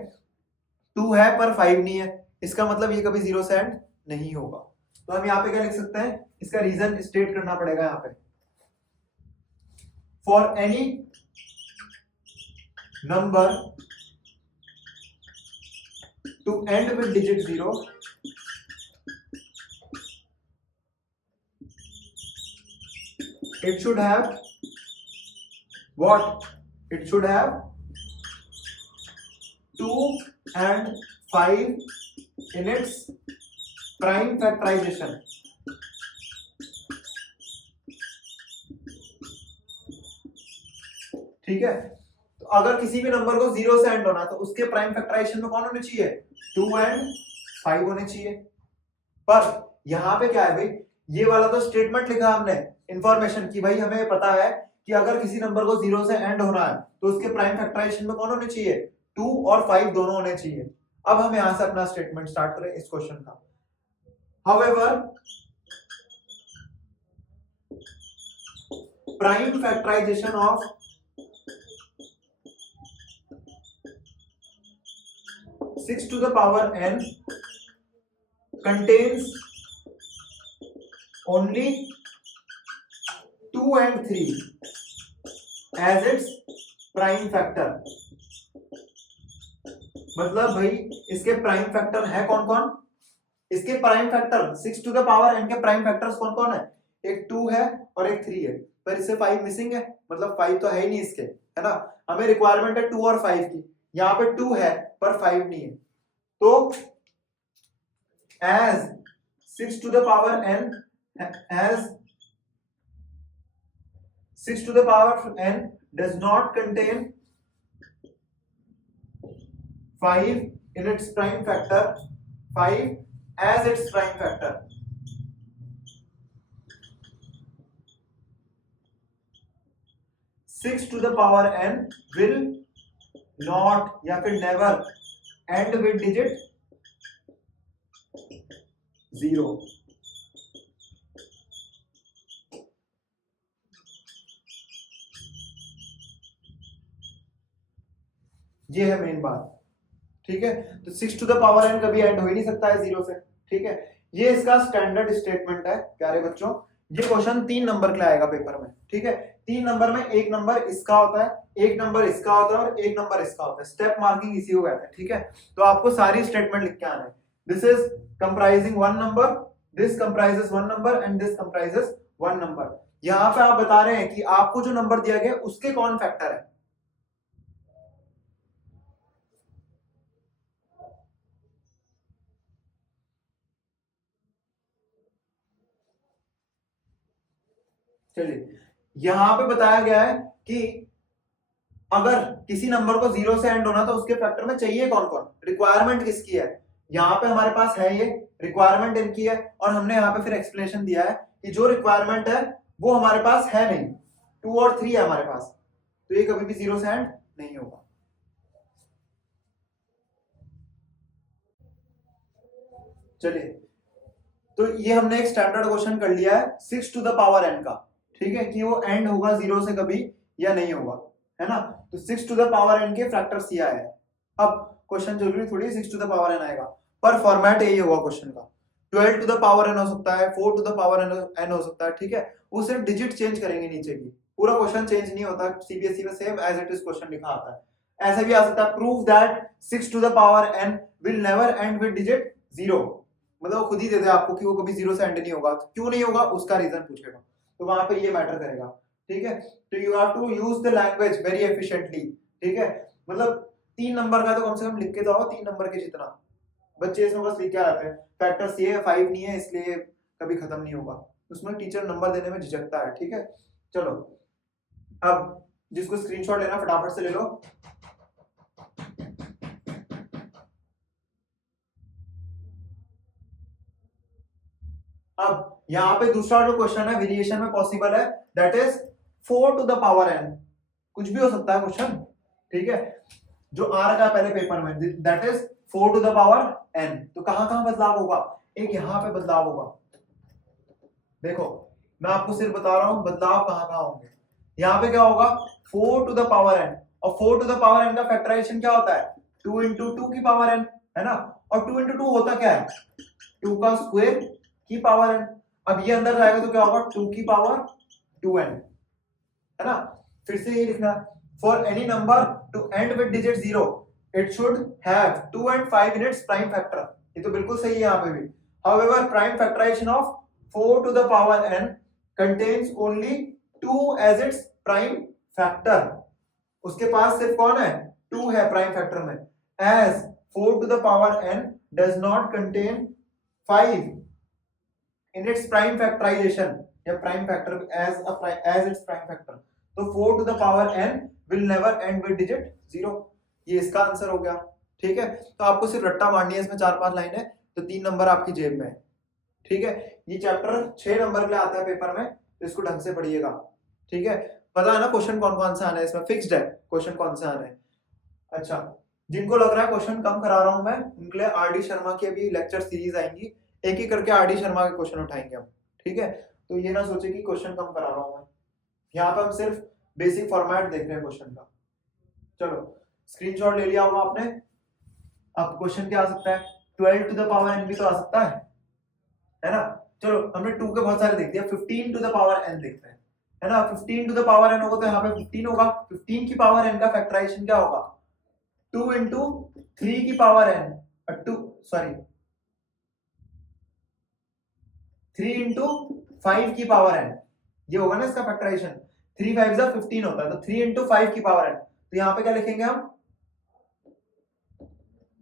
2 है पर 5 नहीं है, इसका मतलब ये कभी 0 से एंड नहीं होगा। तो हम यहाँ पे क्या लिख सकते हैं, इसका रीजन स्टेट करना पड़ेगा यहाँ पे, for any number to end with digit 0, it should have what, it should have 2 and 5 in its prime factorization। ठीक है, तो अगर किसी भी नंबर को 0 से एंड होना है तो उसके प्राइम फैक्टराइजेशन में कौन होने चाहिए, 2 and 5 होने चाहिए। पर यहां पे क्या है भाई, ये वाला तो स्टेटमेंट लिखा हमने इंफॉर्मेशन की, भाई हमें पता है कि अगर किसी नंबर को 0 से एंड होना है तो उसके प्राइम फैक्टराइजेशन में कौन होने चाहिए, 2 और 5 दोनों होने चाहिए। अब हम यहां से अपना स्टेटमेंट स्टार्ट करें इस क्वेश्चन का। However, prime factorization of 6 to the power n contains only 2 and 3 as its prime factor। मतलब भाई इसके प्राइम फैक्टर है कौन कौन, इसके prime factor 6 to the power n के प्राइम फैक्टर्स कौन कौन है, एक 2 है और एक 3 है, पर इससे 5 मिसिंग है, मतलब 5 तो है ही नहीं इसके, है ना। हमें रिक्वायरमेंट है 2 और 5 की, यहाँ पे 2 है पर 5 नहीं है। तो as 6 to the power n as 6 to the power n does not contain 5 in its prime factor, 5 as its prime factor. Six to the power n will not या फिर never end with digit 0. ये है main बात, ठीक है। तो 6 to the power n कभी and हो ही नहीं सकता है 0 से, ठीक है। ये इसका स्टैंडर्ड स्टेटमेंट है प्यारे बच्चों। ये क्वेश्चन 3 नंबर के लिए आएगा पेपर में, ठीक है। 3 नंबर में एक नंबर इसका होता है, एक नंबर इसका होता है और एक नंबर इसका होता है। स्टेप मार्किंग इसी को कहते हैं, ठीक है। तो आपको सारी स्टेटमेंट लिख के आना है। This is comprising 1 number, this comprises 1 number and this comprises 1 number. यहां पे आप बता रहे हैं कि आपको जो नंबर दिया गया उसके कौन फैक्टर है। चलिए, यहां पे बताया गया है कि अगर किसी नंबर को 0 से एंड होना तो उसके फैक्टर में चाहिए कौन कौन, रिक्वायरमेंट किसकी है। यहां पे हमारे पास है, ये रिक्वायरमेंट इनकी है और हमने यहां पे फिर एक्सप्लेनेशन दिया है कि जो रिक्वायरमेंट है वो हमारे पास है नहीं, 2 और 3 है हमारे पास, तो ये कभी भी 0 से एंड नहीं होगा। चलिए, तो ये हमने एक स्टैंडर्ड क्वेश्चन कर लिया है 6 टू द पावर n का, ठीक है, कि वो एंड होगा 0 से कभी या नहीं होगा, है ना। तो 6 टू द पावर n के फैक्टर्स ये आए। अब क्वेश्चन जरूरी थोड़ी 6 टू द पावर n आएगा, पर फॉर्मेट यही होगा क्वेश्चन का। 12 टू द पावर n हो सकता है, 4 टू द पावर n हो सकता है, ठीक है। वो सिर्फ डिजिट चेंज करेंगे नीचे की, पूरा क्वेश्चन चेंज नहीं होता। सीबीएसई में same as it is question लिखा आता है। ऐसा भी आ सकता है, prove that 6 to the power n will never end with digit 0, मतलब खुद ही दे दे आपको कि वो कभी 0 से एंड नहीं होगा। तो क्यों नहीं होगा उसका रीजन पूछेगा, तो वहां पे ये मैटर करेगा, ठीक है। तो you have to use the language very efficiently, ठीक है। मतलब 3 नंबर का तो कम से कम लिख के तो आओ, 3 नंबर के जितना। बच्चे इसमें बस लिख के आते हैं फैक्टर्स ये है, 5 नहीं है इसलिए कभी खत्म नहीं होगा, उसमें टीचर नंबर देने में झिझकता है, ठीक है। चलो, अब जिसको स्क्रीनशॉट लेना फटाफट से ले लो। अब यहाँ पे दूसरा जो क्वेश्चन है वेरिएशन में पॉसिबल है, that is 4 to the power n, कुछ भी हो सकता है क्वेश्चन, ठीक है। जो आ रखा है पहले पेपर में, that is 4 to the power n। तो कहां बदलाव होगा, एक यहाँ पे बदलाव होगा। देखो मैं आपको सिर्फ बता रहा हूं बदलाव कहां होंगे। यहाँ पे क्या होगा, 4 टू द पावर n, और 4 टू द पावर n का फैक्टराइजेशन क्या होता है, 2 इंटू 2 की पावर n, है ना। और 2 इंटू 2 होता क्या है, 2 का स्क्वायर की पावर n। अब ये अंदर जाएगा तो क्या होगा, 2 की पावर 2n, है ना। फिर से ये लिखना, for any number to end with digit 0 it should have 2 and 5 in its prime factor. ये तो बिल्कुल सही है यहाँ पे भी। However prime factorization of 4 to the power n contains only 2 as its prime factor. उसके पास सिर्फ कौन है, 2 है प्राइम फैक्टर में। As 4 to the power n does not contain 5 in its prime factorization या prime factor as its prime factor, तो 4 to the power n will never end with digit 0। ये इसका आंसर हो गया, ठीक है। तो आपको सिर्फ रट्टा मारनी है, इसमें 4-5 लाइन है, तो 3 नंबर आपकी जेब में है, ठीक है। ये चैप्टर 6 नंबर के लिए आता है पेपर में, तो इसको ढंग से पढ़िएगा, ठीक है। पता है ना क्वेश्चन कौन से आना है, इसमें फिक्स्ड है क्वेश्चन कौन से आना है। अच्छा, जिनको लग रहा है क्वेश्चन कम करा रहा हूं मैं, उनके लिए आर डी शर्मा की अभी लेक्चर सीरीज आएंगी, एक ही करके आर डी शर्मा के क्वेश्चन उठाएंगे हम, ठीक है। तो ये ना सोचे कि क्वेश्चन कम करा रहा हूं मैं, यहाँ पे हम सिर्फ बेसिक फॉर्मेट देख रहे हैं क्वेश्चन का। चलो, स्क्रीनशॉट ले लिया होगा आपने। अब क्वेश्चन क्या आ सकता है, 12 टू द पावर n भी तो आ सकता है ना। चलो, हमने 2 के बहुत सारे देख दिया, 15 टू द पावर n देखते हैं, है ना। 15 टू द पावर n होगा तो यहाँ पे 15 होगा। 15 की पावर n का फैक्टराइजेशन क्या होगा, 2 इंटू 3 की पावर n, 3 इंटू 5 की पावर n, ये होगा ना इसका फैक्टराइजेशन। 3 5 जा 15 होता है, तो 3 इंटू 5 की पावर n। तो यहाँ पे क्या लिखेंगे हम,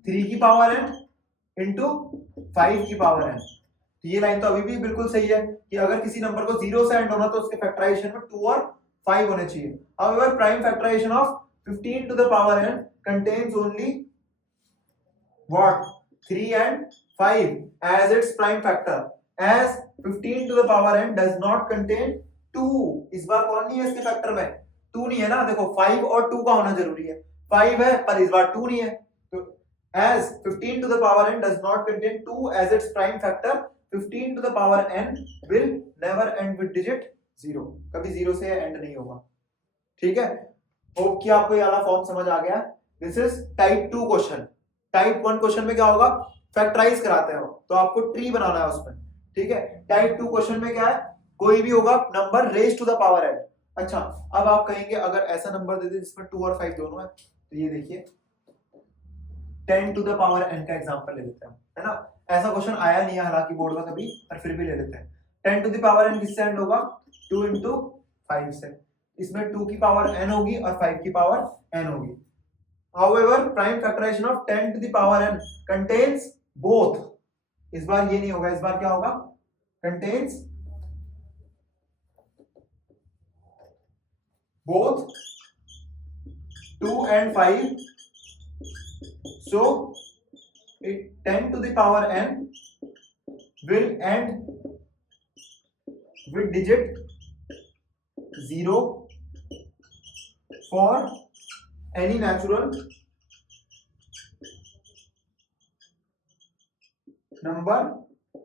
3 की पावर n इंटू 5 की पावर n। तो ये लाइन तो अभी भी बिल्कुल सही है कि अगर किसी नंबर को 0 से एंड होना तो उसके फैक्टराइजेशन में 2 और 5 होने चाहिए। However, prime factorization of 15 to the power n contains only what 3 and 5 as its prime factor, as 15 to the power n does not contain 2। इस बार कौन नहीं है इसके फैक्टर में? 2 नहीं है ना, देखो 5 और 2 का होना जरूरी है, 5 है पर इस बार 2 नहीं है, तो as 15 to the power n does not contain 2 as its prime factor, 15 to the power n will never end with digit 0, कभी 0 से एंड नहीं होगा। ठीक है, होप कि आपको ये वाला फॉर्म समझ आ गया। This is type 2 question. Type 1 question में क्या होगा, फैक्टराइज कराते हो तो आपको ट्री बनाना है उसमें। ठीक है, टाइप 2 क्वेश्चन में क्या है, कोई भी होगा number raise to the power n। अच्छा, अब आप कहेंगे अगर ऐसा नंबर दे दे जिसमें 2 और 5 दोनों है, तो ये देखिए 10 टू द पावर n का एग्जांपल ले लेते हैं, है ना। ऐसा क्वेश्चन आया नहीं है हालांकि बोर्ड में कभी, पर फिर भी ले लेते हैं। 10 टू द पावर n किससे एंड होगा, 2 into 5 से। इसमें 2 की पावर n होगी और 5 की पावर n होगी। However, prime factorization of 10 to the power n contains both। इस बार ये नहीं होगा, इस बार क्या होगा, contains both 2 and 5, so it 10 to the power n will end with digit 0 for any natural number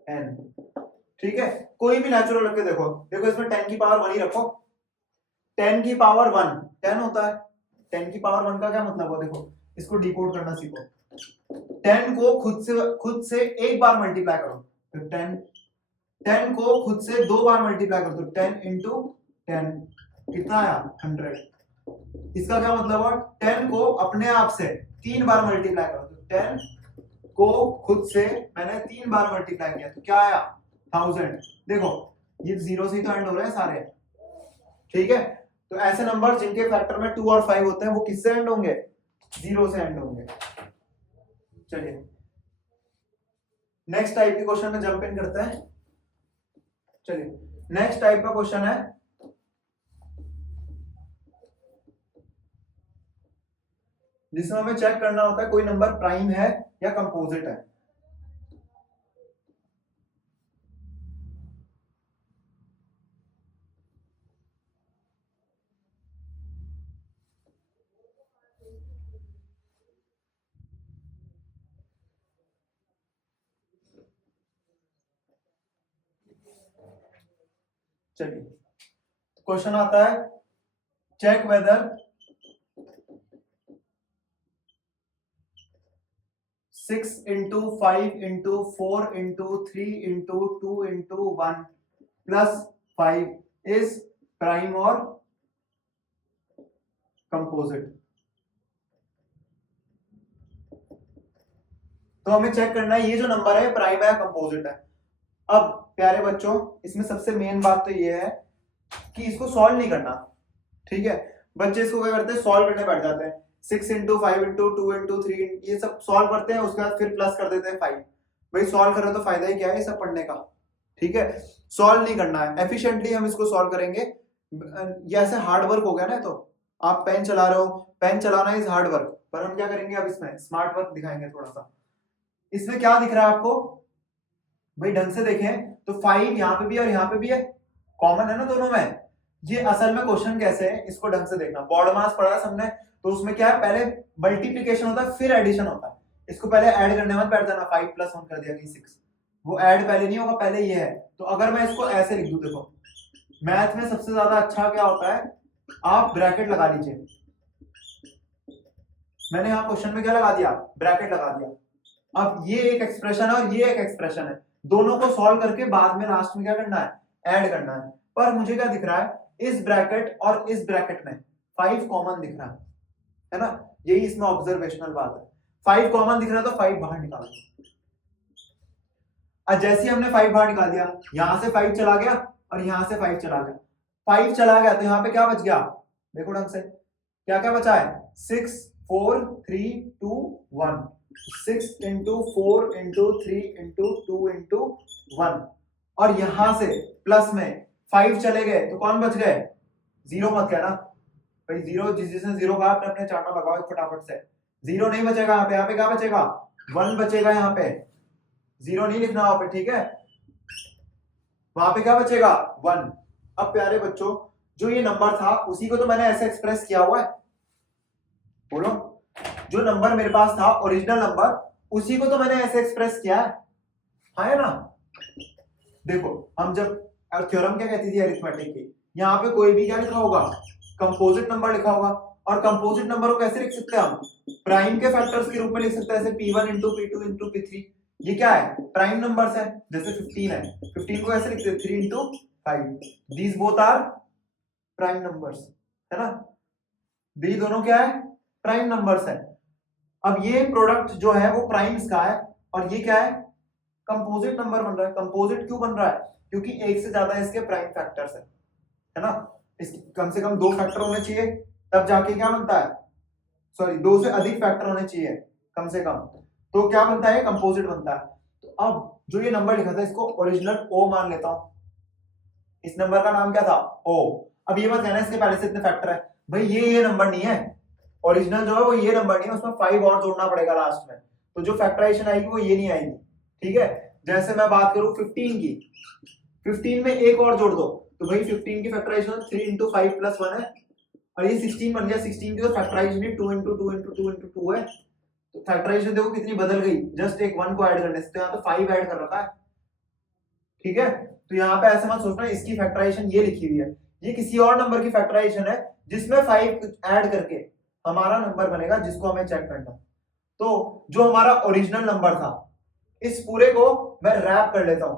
n। ठीक है, कोई भी नेचुरल रख के देखो, देखो इसमें 10 की पावर 1 ही रखो, 10 की पावर 1 10 होता है। 10 की पावर 1 का क्या मतलब हुआ, देखो इसको डिकोड करना सीखो। 10 को खुद से एक बार मल्टीप्लाई करो तो 10 को खुद से 2 बार मल्टीप्लाई करो तो 10 into 10 कितना आया, 100। इसका क्या मतलब है, 10 को अपने आप से 3 बार मल्टीप्लाई करो तो 10 को खुद से मैंने 3 बार मल्टीप्लाई किया तो क्या आया, 1000। देखो ये 0 से ही तो एंड हो रहे हैं सारे। ठीक है, तो ऐसे नंबर जिनके फैक्टर में 2 और 5 होते हैं वो किससे एंड होंगे, 0 से एंड होंगे। चलिए नेक्स्ट टाइप के क्वेश्चन में जंप इन करते हैं। चलिए नेक्स्ट टाइप का क्वेश्चन है, जिसमें हमें चेक करना होता है कोई नंबर प्राइम है या कंपोजिट है। चलिए क्वेश्चन आता है, check whether 6 into 5 into 4 into 3 into 2 into 1 plus 5 is prime or composite। तो हमें चेक करना है ये जो नंबर है प्राइम है या कंपोजिट है। अब प्यारे बच्चों, इसमें सबसे मेन बात तो ये है कि इसको सॉल्व नहीं करना। ठीक है, बच्चे इसको क्या करते हैं, सॉल्व करने बैठ जाते हैं। 6 into 5 into 2 into 3 ये सब सॉल्व करते हैं, उसके बाद फिर प्लस कर देते हैं 5। भाई सॉल्व कर रहे तो फायदा ही क्या है ये सब पढ़ने का। ठीक है, सॉल्व नहीं करना है, एफिशिएंटली हम इसको सॉल्व करेंगे। ये ऐसे हार्ड वर्क हो गया ना, तो आप पेन चला रहे हो, पेन चलाना इज हार्ड वर्क, पर हम क्या करेंगे अब इसमें स्मार्ट वर्क दिखाएंगे थोड़ा सा। इसमें क्या दिख रहा है आपको, भाई ढंग से देखें तो 5 यहाँ पे भी और यहाँ पे भी है, कॉमन है ना दोनों में। ये असल में क्वेश्चन कैसे है इसको ढंग से देखना। बॉर्ड मास पढ़ा है हमने, तो उसमें क्या है, पहले मल्टीप्लीकेशन होता है फिर एडिशन होता है। इसको पहले ऐड करने मत बैठ जाना, 5 + 1 कर दिया कि 6, वो ऐड पहले नहीं होगा, पहले ये है। तो अगर मैं इसको ऐसे लिख दूं, देखो मैथ में सबसे ज्यादा अच्छा क्या होता है, आप ब्रैकेट लगा लीजिए। मैंने यहाँ क्वेश्चन में क्या लगा दिया, ब्रैकेट लगा दिया। अब ये एक एक्सप्रेशन है और ये एक एक्सप्रेशन है, दोनों को सॉल्व करके बाद में लास्ट में क्या करना है, ऐड करना है। पर मुझे क्या दिख रहा है, इस ब्रैकेट और इस ब्रैकेट में 5 कॉमन दिख रहा है ना, यही इसमें ऑब्जर्वेशनल बात है। 5 कॉमन दिख रहा है तो 5 बाहर निकाल दो। अब जैसे ही हमने 5 बाहर निकाल दिया, यहां से 5 चला गया और यहां से 5 चला गया। 5 चला गया तो यहाँ पे क्या बच गया, देखो ढंग से क्या क्या बचा है, 6 4 3 2 1। 6 इंटू 4 इंटू 3 इंटू 2 इंटू 1, और यहां से प्लस में 5 चले गए तो कौन बच गए? जीरो मत कहना भाई, जीरो जिसने जीरो कहा अपने अपने चार्ट लगाओ एक फटाफट से। जीरो नहीं बचेगा यहाँ पे क्या बचेगा? 1 बचेगा यहाँ पे, जीरो नहीं लिखना वहां पे, ठीक है? वहां पे क्या बचेगा? 1। अब प्यारे बच्चों, जो ये नंबर था उसी को तो मैंने ऐसे एक्सप्रेस किया हुआ है, बोलो। जो नंबर मेरे पास था ओरिजिनल नंबर, उसी को तो मैंने ऐसे एक्सप्रेस किया है ना? देखो हम जब थ्योरम क्या कहती थी अरिथमेटिक की, यहाँ पे कोई भी क्या लिखा होगा? कंपोजिट नंबर लिखा होगा। और कंपोजिट नंबर को कैसे लिख सकते हैं हम? प्राइम के फैक्टर्स के रूप में लिख सकते हैं, जैसे P1 into P2 into P3। ये क्या है? प्राइम नंबर्स है। जैसे 15 है, 15 को ऐसे लिखते हैं 3 into 5। These both are prime numbers, है ना? ये दोनों क्या है? प्राइम नंबर्स है। अब ये प्रोडक्ट जो है वो प्राइम्स का है, और ये क्या है? कंपोजिट नंबर बन रहा है। कंपोजिट क्यों बन रहा है? क्योंकि एक से ज्यादा इसके प्राइम फैक्टर्स है ना? इसके कम से कम 2 फैक्टर होने चाहिए, तब जाके क्या बनता है? सॉरी, 2 से अधिक फैक्टर होने चाहिए कम से कम, तो क्या बनता है? कंपोजिट बनता है। तो अब जो ये नंबर लिखा था इसको ओरिजिनल O मान लेता हूं। इस नंबर का नाम क्या था? O। अब ये मत कहना इसके पहले से इतने फैक्टर है, भाई ये नंबर नहीं है। ओरिजिनल जो है वो ये नंबर नहीं है, उसमें 5 और जोड़ना पड़ेगा लास्ट में, तो जो फैक्टराइजेशन आएगी वो ये नहीं आएगी, ठीक है? जैसे मैं बात करूं 15 की, 15 में एक और जोड़ दो, तो भाई 15 की फैक्टराइजेशन 3 इंटू 5 प्लस 1 है, और ये 16 बन गया। 16 की तो फैक्टराइजेशन 2 इंटू 2 इंटू 2 इंटू 2 है, तो फैक्टराइजेशन देखो कितनी बदल गई, जस्ट एक 1 को ऐड करने से। तो यहाँ तो 5 ऐड कर रखा है, ठीक है? तो यहाँ पे ऐसे मत सोचना इसकी फैक्टराइजेशन ये लिखी हुई है, ये किसी और नंबर की फैक्टराइजेशन है जिसमें 5 ऐड करके हमारा नंबर बनेगा, जिसको हमें चेक करना। तो जो हमारा ओरिजिनल नंबर था, इस पूरे को मैं रैप कर लेता हूं,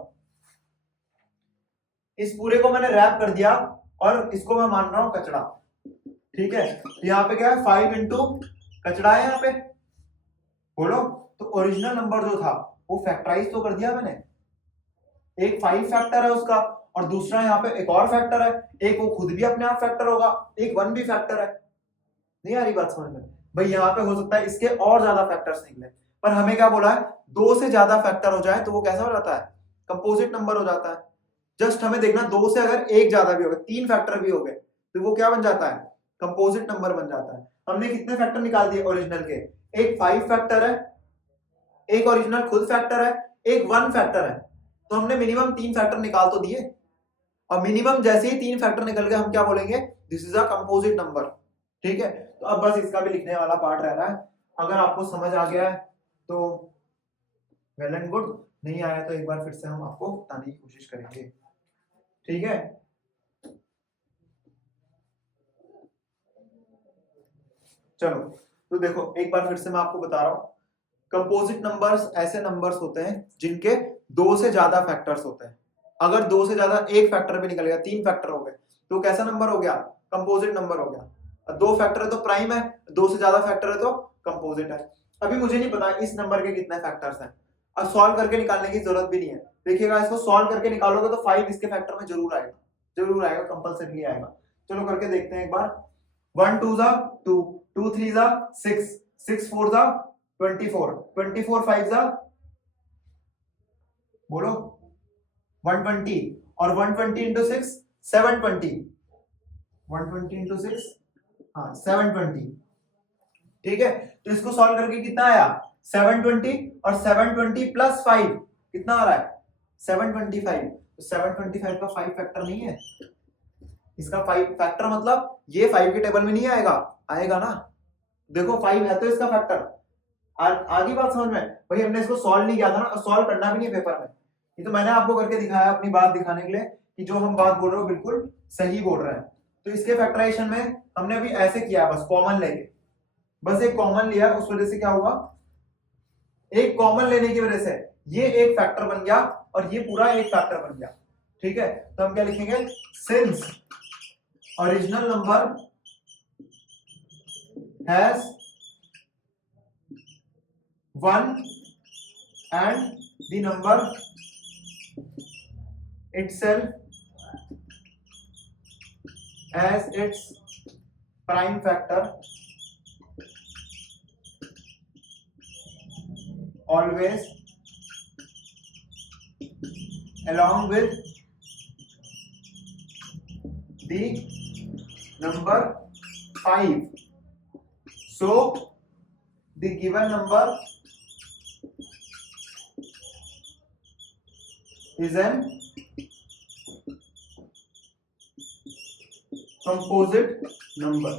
इस पूरे को मैंने रैप कर दिया, और इसको मैं मान रहा हूं कचड़ा, ठीक है? तो यहाँ पे क्या है? 5 इंटू कचड़ा है यहाँ पे, बोलो। तो ओरिजिनल नंबर जो था वो फैक्टराइज तो कर दिया मैंने, एक 5 फैक्टर है उसका, और दूसरा यहाँ पे एक और फैक्टर है, एक वो खुद भी अपने आप फैक्टर होगा, एक 1 भी फैक्टर है। नहीं आ रही बात समझ में? भाई यहाँ पे हो सकता है इसके और ज्यादा फैक्टर्स निकले, पर हमें क्या बोला है? 2 से ज्यादा फैक्टर हो जाए तो वो कैसा हो जाता है? कंपोजिट नंबर हो जाता है। जस्ट हमें देखना 2 से अगर एक ज्यादा भी हो गए, 3 फैक्टर भी हो गए, तो वो क्या बन जाता है? कंपोजिट नंबर बन जाता है। हमने कितने फैक्टर निकाल दिए ओरिजिनल के? एक 5 फैक्टर है, एक ओरिजिनल खुद फैक्टर है, एक 1 फैक्टर है, तो हमने मिनिमम 3 फैक्टर निकाल तो दिए। और मिनिमम जैसे ही 3 फैक्टर निकल गए हम क्या बोलेंगे? This is a composite number, ठीक है? तो अब बस इसका भी लिखने वाला पार्ट रह रहा है। अगर आपको समझ आ गया है तो वेल एंड गुड, नहीं आया तो एक बार फिर से हम आपको बताने की कोशिश करेंगे, ठीक है? चलो, तो देखो एक बार फिर से मैं आपको बता रहा हूं, कंपोजिट नंबर्स ऐसे नंबर्स होते हैं जिनके 2 से ज्यादा फैक्टर्स होते हैं। अगर 2 से ज्यादा एक फैक्टर भी निकल गया, 3 फैक्टर हो गए, तो कैसा नंबर हो गया? कंपोजिट नंबर हो गया। 2 फैक्टर है तो प्राइम है, 2 से ज्यादा फैक्टर है तो कंपोजिट है। अभी मुझे नहीं पता इस नंबर के कितने फैक्टर्स हैं, अब सॉल्व करके निकालने की जरूरत भी नहीं है। देखिएगा इसको सॉल्व करके निकालोगे तो 5 इसके फैक्टर में जरूर आएगा, जरूर आएगा, कंपल्सरी आएगा। चलो करके देखते हैं एक बार। 1 2 जा 2, 2 3 जा 6, 6 4 जा 24, 24 5 जा बोलो 120, और 120 इंटू 6 720, 120 इंटू 6 हाँ 720, ठीक है? तो इसको सॉल्व करके कितना आया? 720, और 720 प्लस 5 कितना आ रहा है? 725। तो 725 का 5 फैक्टर नहीं है, इसका 5 फैक्टर मतलब ये 5 के टेबल में नहीं आएगा, आएगा ना? देखो 5 है तो इसका फैक्टर। आगे बात समझ में? भाई हमने इसको सॉल्व नहीं किया था ना, और सॉल्व करना भी नहीं है पेपर में, ये तो मैंने आपको करके दिखाया अपनी बात दिखाने के लिए कि जो हम बात बोल रहे हो बिल्कुल सही बोल रहे हैं। तो इसके फैक्टराइजेशन में हमने अभी ऐसे किया, बस कॉमन लेके, बस एक कॉमन लिया, उस वजह से क्या हुआ? एक कॉमन लेने की वजह से ये एक फैक्टर बन गया और ये पूरा एक फैक्टर बन गया, ठीक है? तो हम क्या लिखेंगे? Since original number has 1 and the number itself as its prime factor, always along with the number 5. So the given number is an composite number.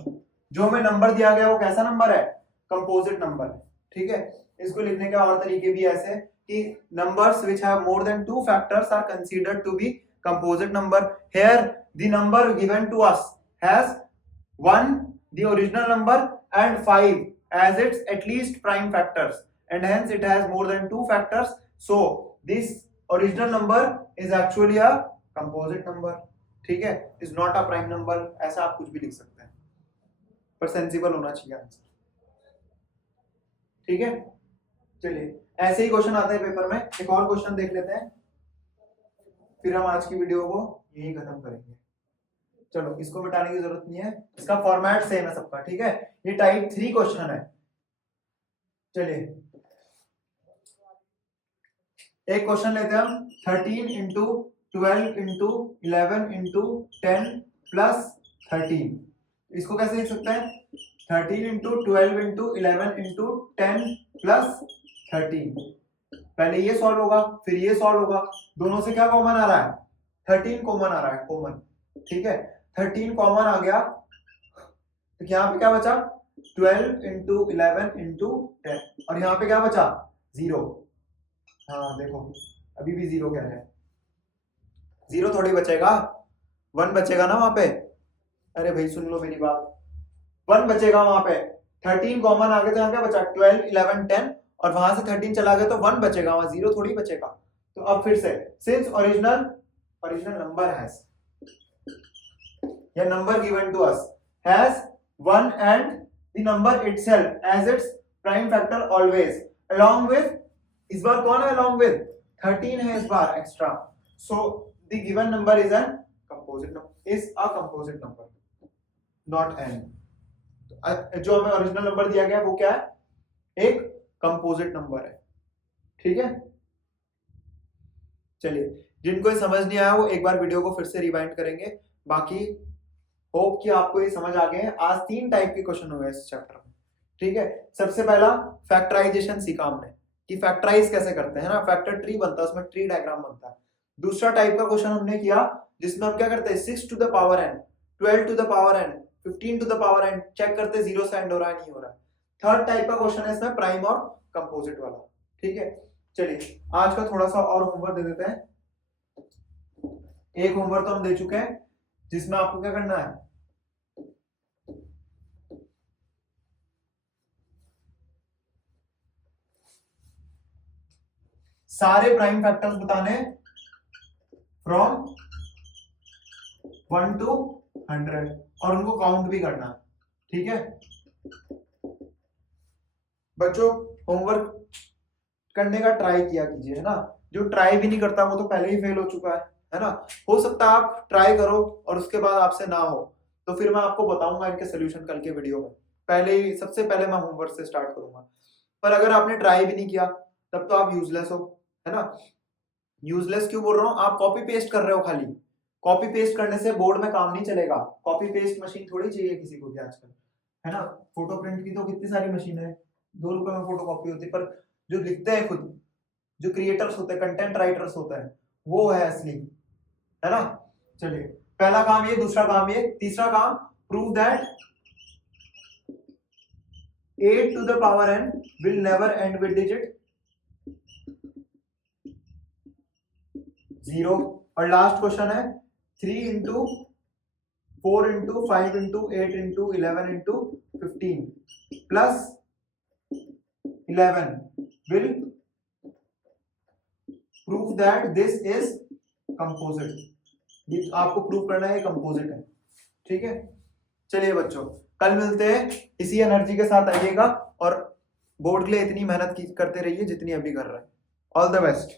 जो हमें नंबर दिया गया वो कैसा नंबर है? कंपोजिट नंबर है। ठीक है, इसको लिखने के और तरीके भी ऐसे कि numbers which have more than 2 factors are considered to be composite number. Here the number given to us has 1 the original number and 5 as its at least prime factors, and hence it has more than 2 factors, so this original number is actually a composite number। ठीक है, is not a prime number, ऐसा आप कुछ भी लिख सकते हैं, पर सेंसिबल होना चाहिए आंसर। ठीक है, चलिए ऐसे ही क्वेश्चन आते हैं पेपर में। एक और क्वेश्चन देख लेते हैं, फिर हम आज की वीडियो को यही खत्म करेंगे। चलो, इसको मिटाने की जरूरत नहीं है, इसका फॉर्मेट सेम है सबका। ठीक है, ये टाइप 3 क्वेश्चन है। चलिए एक क्वेश्चन लेते हैं हम, 13 इंटू 12 इंटू 11 इंटू 10 प्लस 13। इसको कैसे लिख सकते हैं? 13 इंटू 12 इंटू 11 इंटू 10 प्लस 13। पहले ये सॉल्व होगा, फिर ये सॉल्व होगा। दोनों से क्या कॉमन आ रहा है? 13 कॉमन आ रहा है, कॉमन। ठीक है, 13 कॉमन आ गया तो यहाँ पे क्या बचा? 12 इंटू 11 इंटू 10, और यहाँ पे क्या बचा? 0। हाँ देखो, अभी भी 0 कह रहे हैं। 0 थोड़ी बचेगा, 1 बचेगा ना वहां पे। अरे भाई सुन लो मेरी बात, 1 बचेगा वहां पे। 13 कॉमन आ गया तो यहाँ क्या बचा? 12 11 10, और वहां से 13 चला गया तो 1 बचेगा, वहां 0 थोड़ी बचेगा। तो अब फिर से, सिंस ओरिजिनल नंबर हैज, या number given to us has 1 and the number itself as its prime factor always, along with, इस बार कौन है along with? 13 है इस बार extra. So the given number is a composite number, not n। जो हमें original number दिया गया वो क्या है? एक कंपोजिट नंबर है। ठीक है, चलिए जिनको ये समझ नहीं आया वो एक बार वीडियो को फिर से रिवाइंड करेंगे। बाकी होप कि आपको ये समझ आ गए हैं। आज 3 टाइप के क्वेश्चन हुए इस चैप्टर में। ठीक है, सबसे पहला फैक्टराइजेशन सीखा हमने कि फैक्टराइज कैसे करते हैं ना, फैक्टर ट्री बनता है, उसमें ट्री डायग्राम बनता है। दूसरा टाइप का क्वेश्चन हमने किया जिसमें हम क्या करते हैं? 6 to the power n, 12 to the power n, 15 to the power n, check करते 0 से एंड हो रहा है नहीं हो रहा है। थर्ड टाइप का क्वेश्चन है इसमें प्राइम और कंपोजिट वाला। ठीक है, चलिए आज का थोड़ा सा और होमवर्क दे देते हैं। एक होमवर्क तो हम दे चुके हैं जिसमें आपको क्या करना है? सारे प्राइम फैक्टर्स बताने फ्रॉम 1 to 100 और उनको काउंट भी करना। ठीक है बच्चों, होमवर्क करने का ट्राई किया कीजिए, है ना। जो ट्राई भी नहीं करता वो तो पहले ही फेल हो चुका है ना। हो सकता है आप ट्राई करो और उसके बाद आपसे ना हो तो फिर मैं आपको बताऊंगा इनके सोल्यूशन कल के वीडियो में। सबसे पहले मैं होमवर्क से स्टार्ट करूंगा। पर अगर आपने ट्राई भी नहीं किया तब तो आप यूजलेस हो, है ना। यूजलेस क्यों बोल रहा हूँ? आप कॉपी पेस्ट कर रहे हो, खाली कॉपी पेस्ट करने से बोर्ड में काम नहीं चलेगा। कॉपी पेस्ट मशीन थोड़ी चाहिए किसी को भी आजकल, है ना। फोटो प्रिंट की तो कितनी सारी मशीन है, 2 रुपए में फोटो कॉपी होती है। पर जो लिखते हैं खुद, जो क्रिएटर्स होते हैं, कंटेंट राइटर्स होते हैं, वो है असली, है ना। चलिए पहला काम ये, दूसरा काम ये, तीसरा काम prove that 8 to the power n will never end with digit 0। और लास्ट क्वेश्चन है 3 into 4 into 5 into 8 into 11 into 15 plus 11 will prove that this is composite। ये आपको प्रूव करना है कंपोजिट है। ठीक है, चलिए बच्चों कल मिलते हैं। इसी एनर्जी के साथ आइएगा और बोर्ड के लिए इतनी मेहनत करते रहिए जितनी अभी कर रहे हैं। All the best.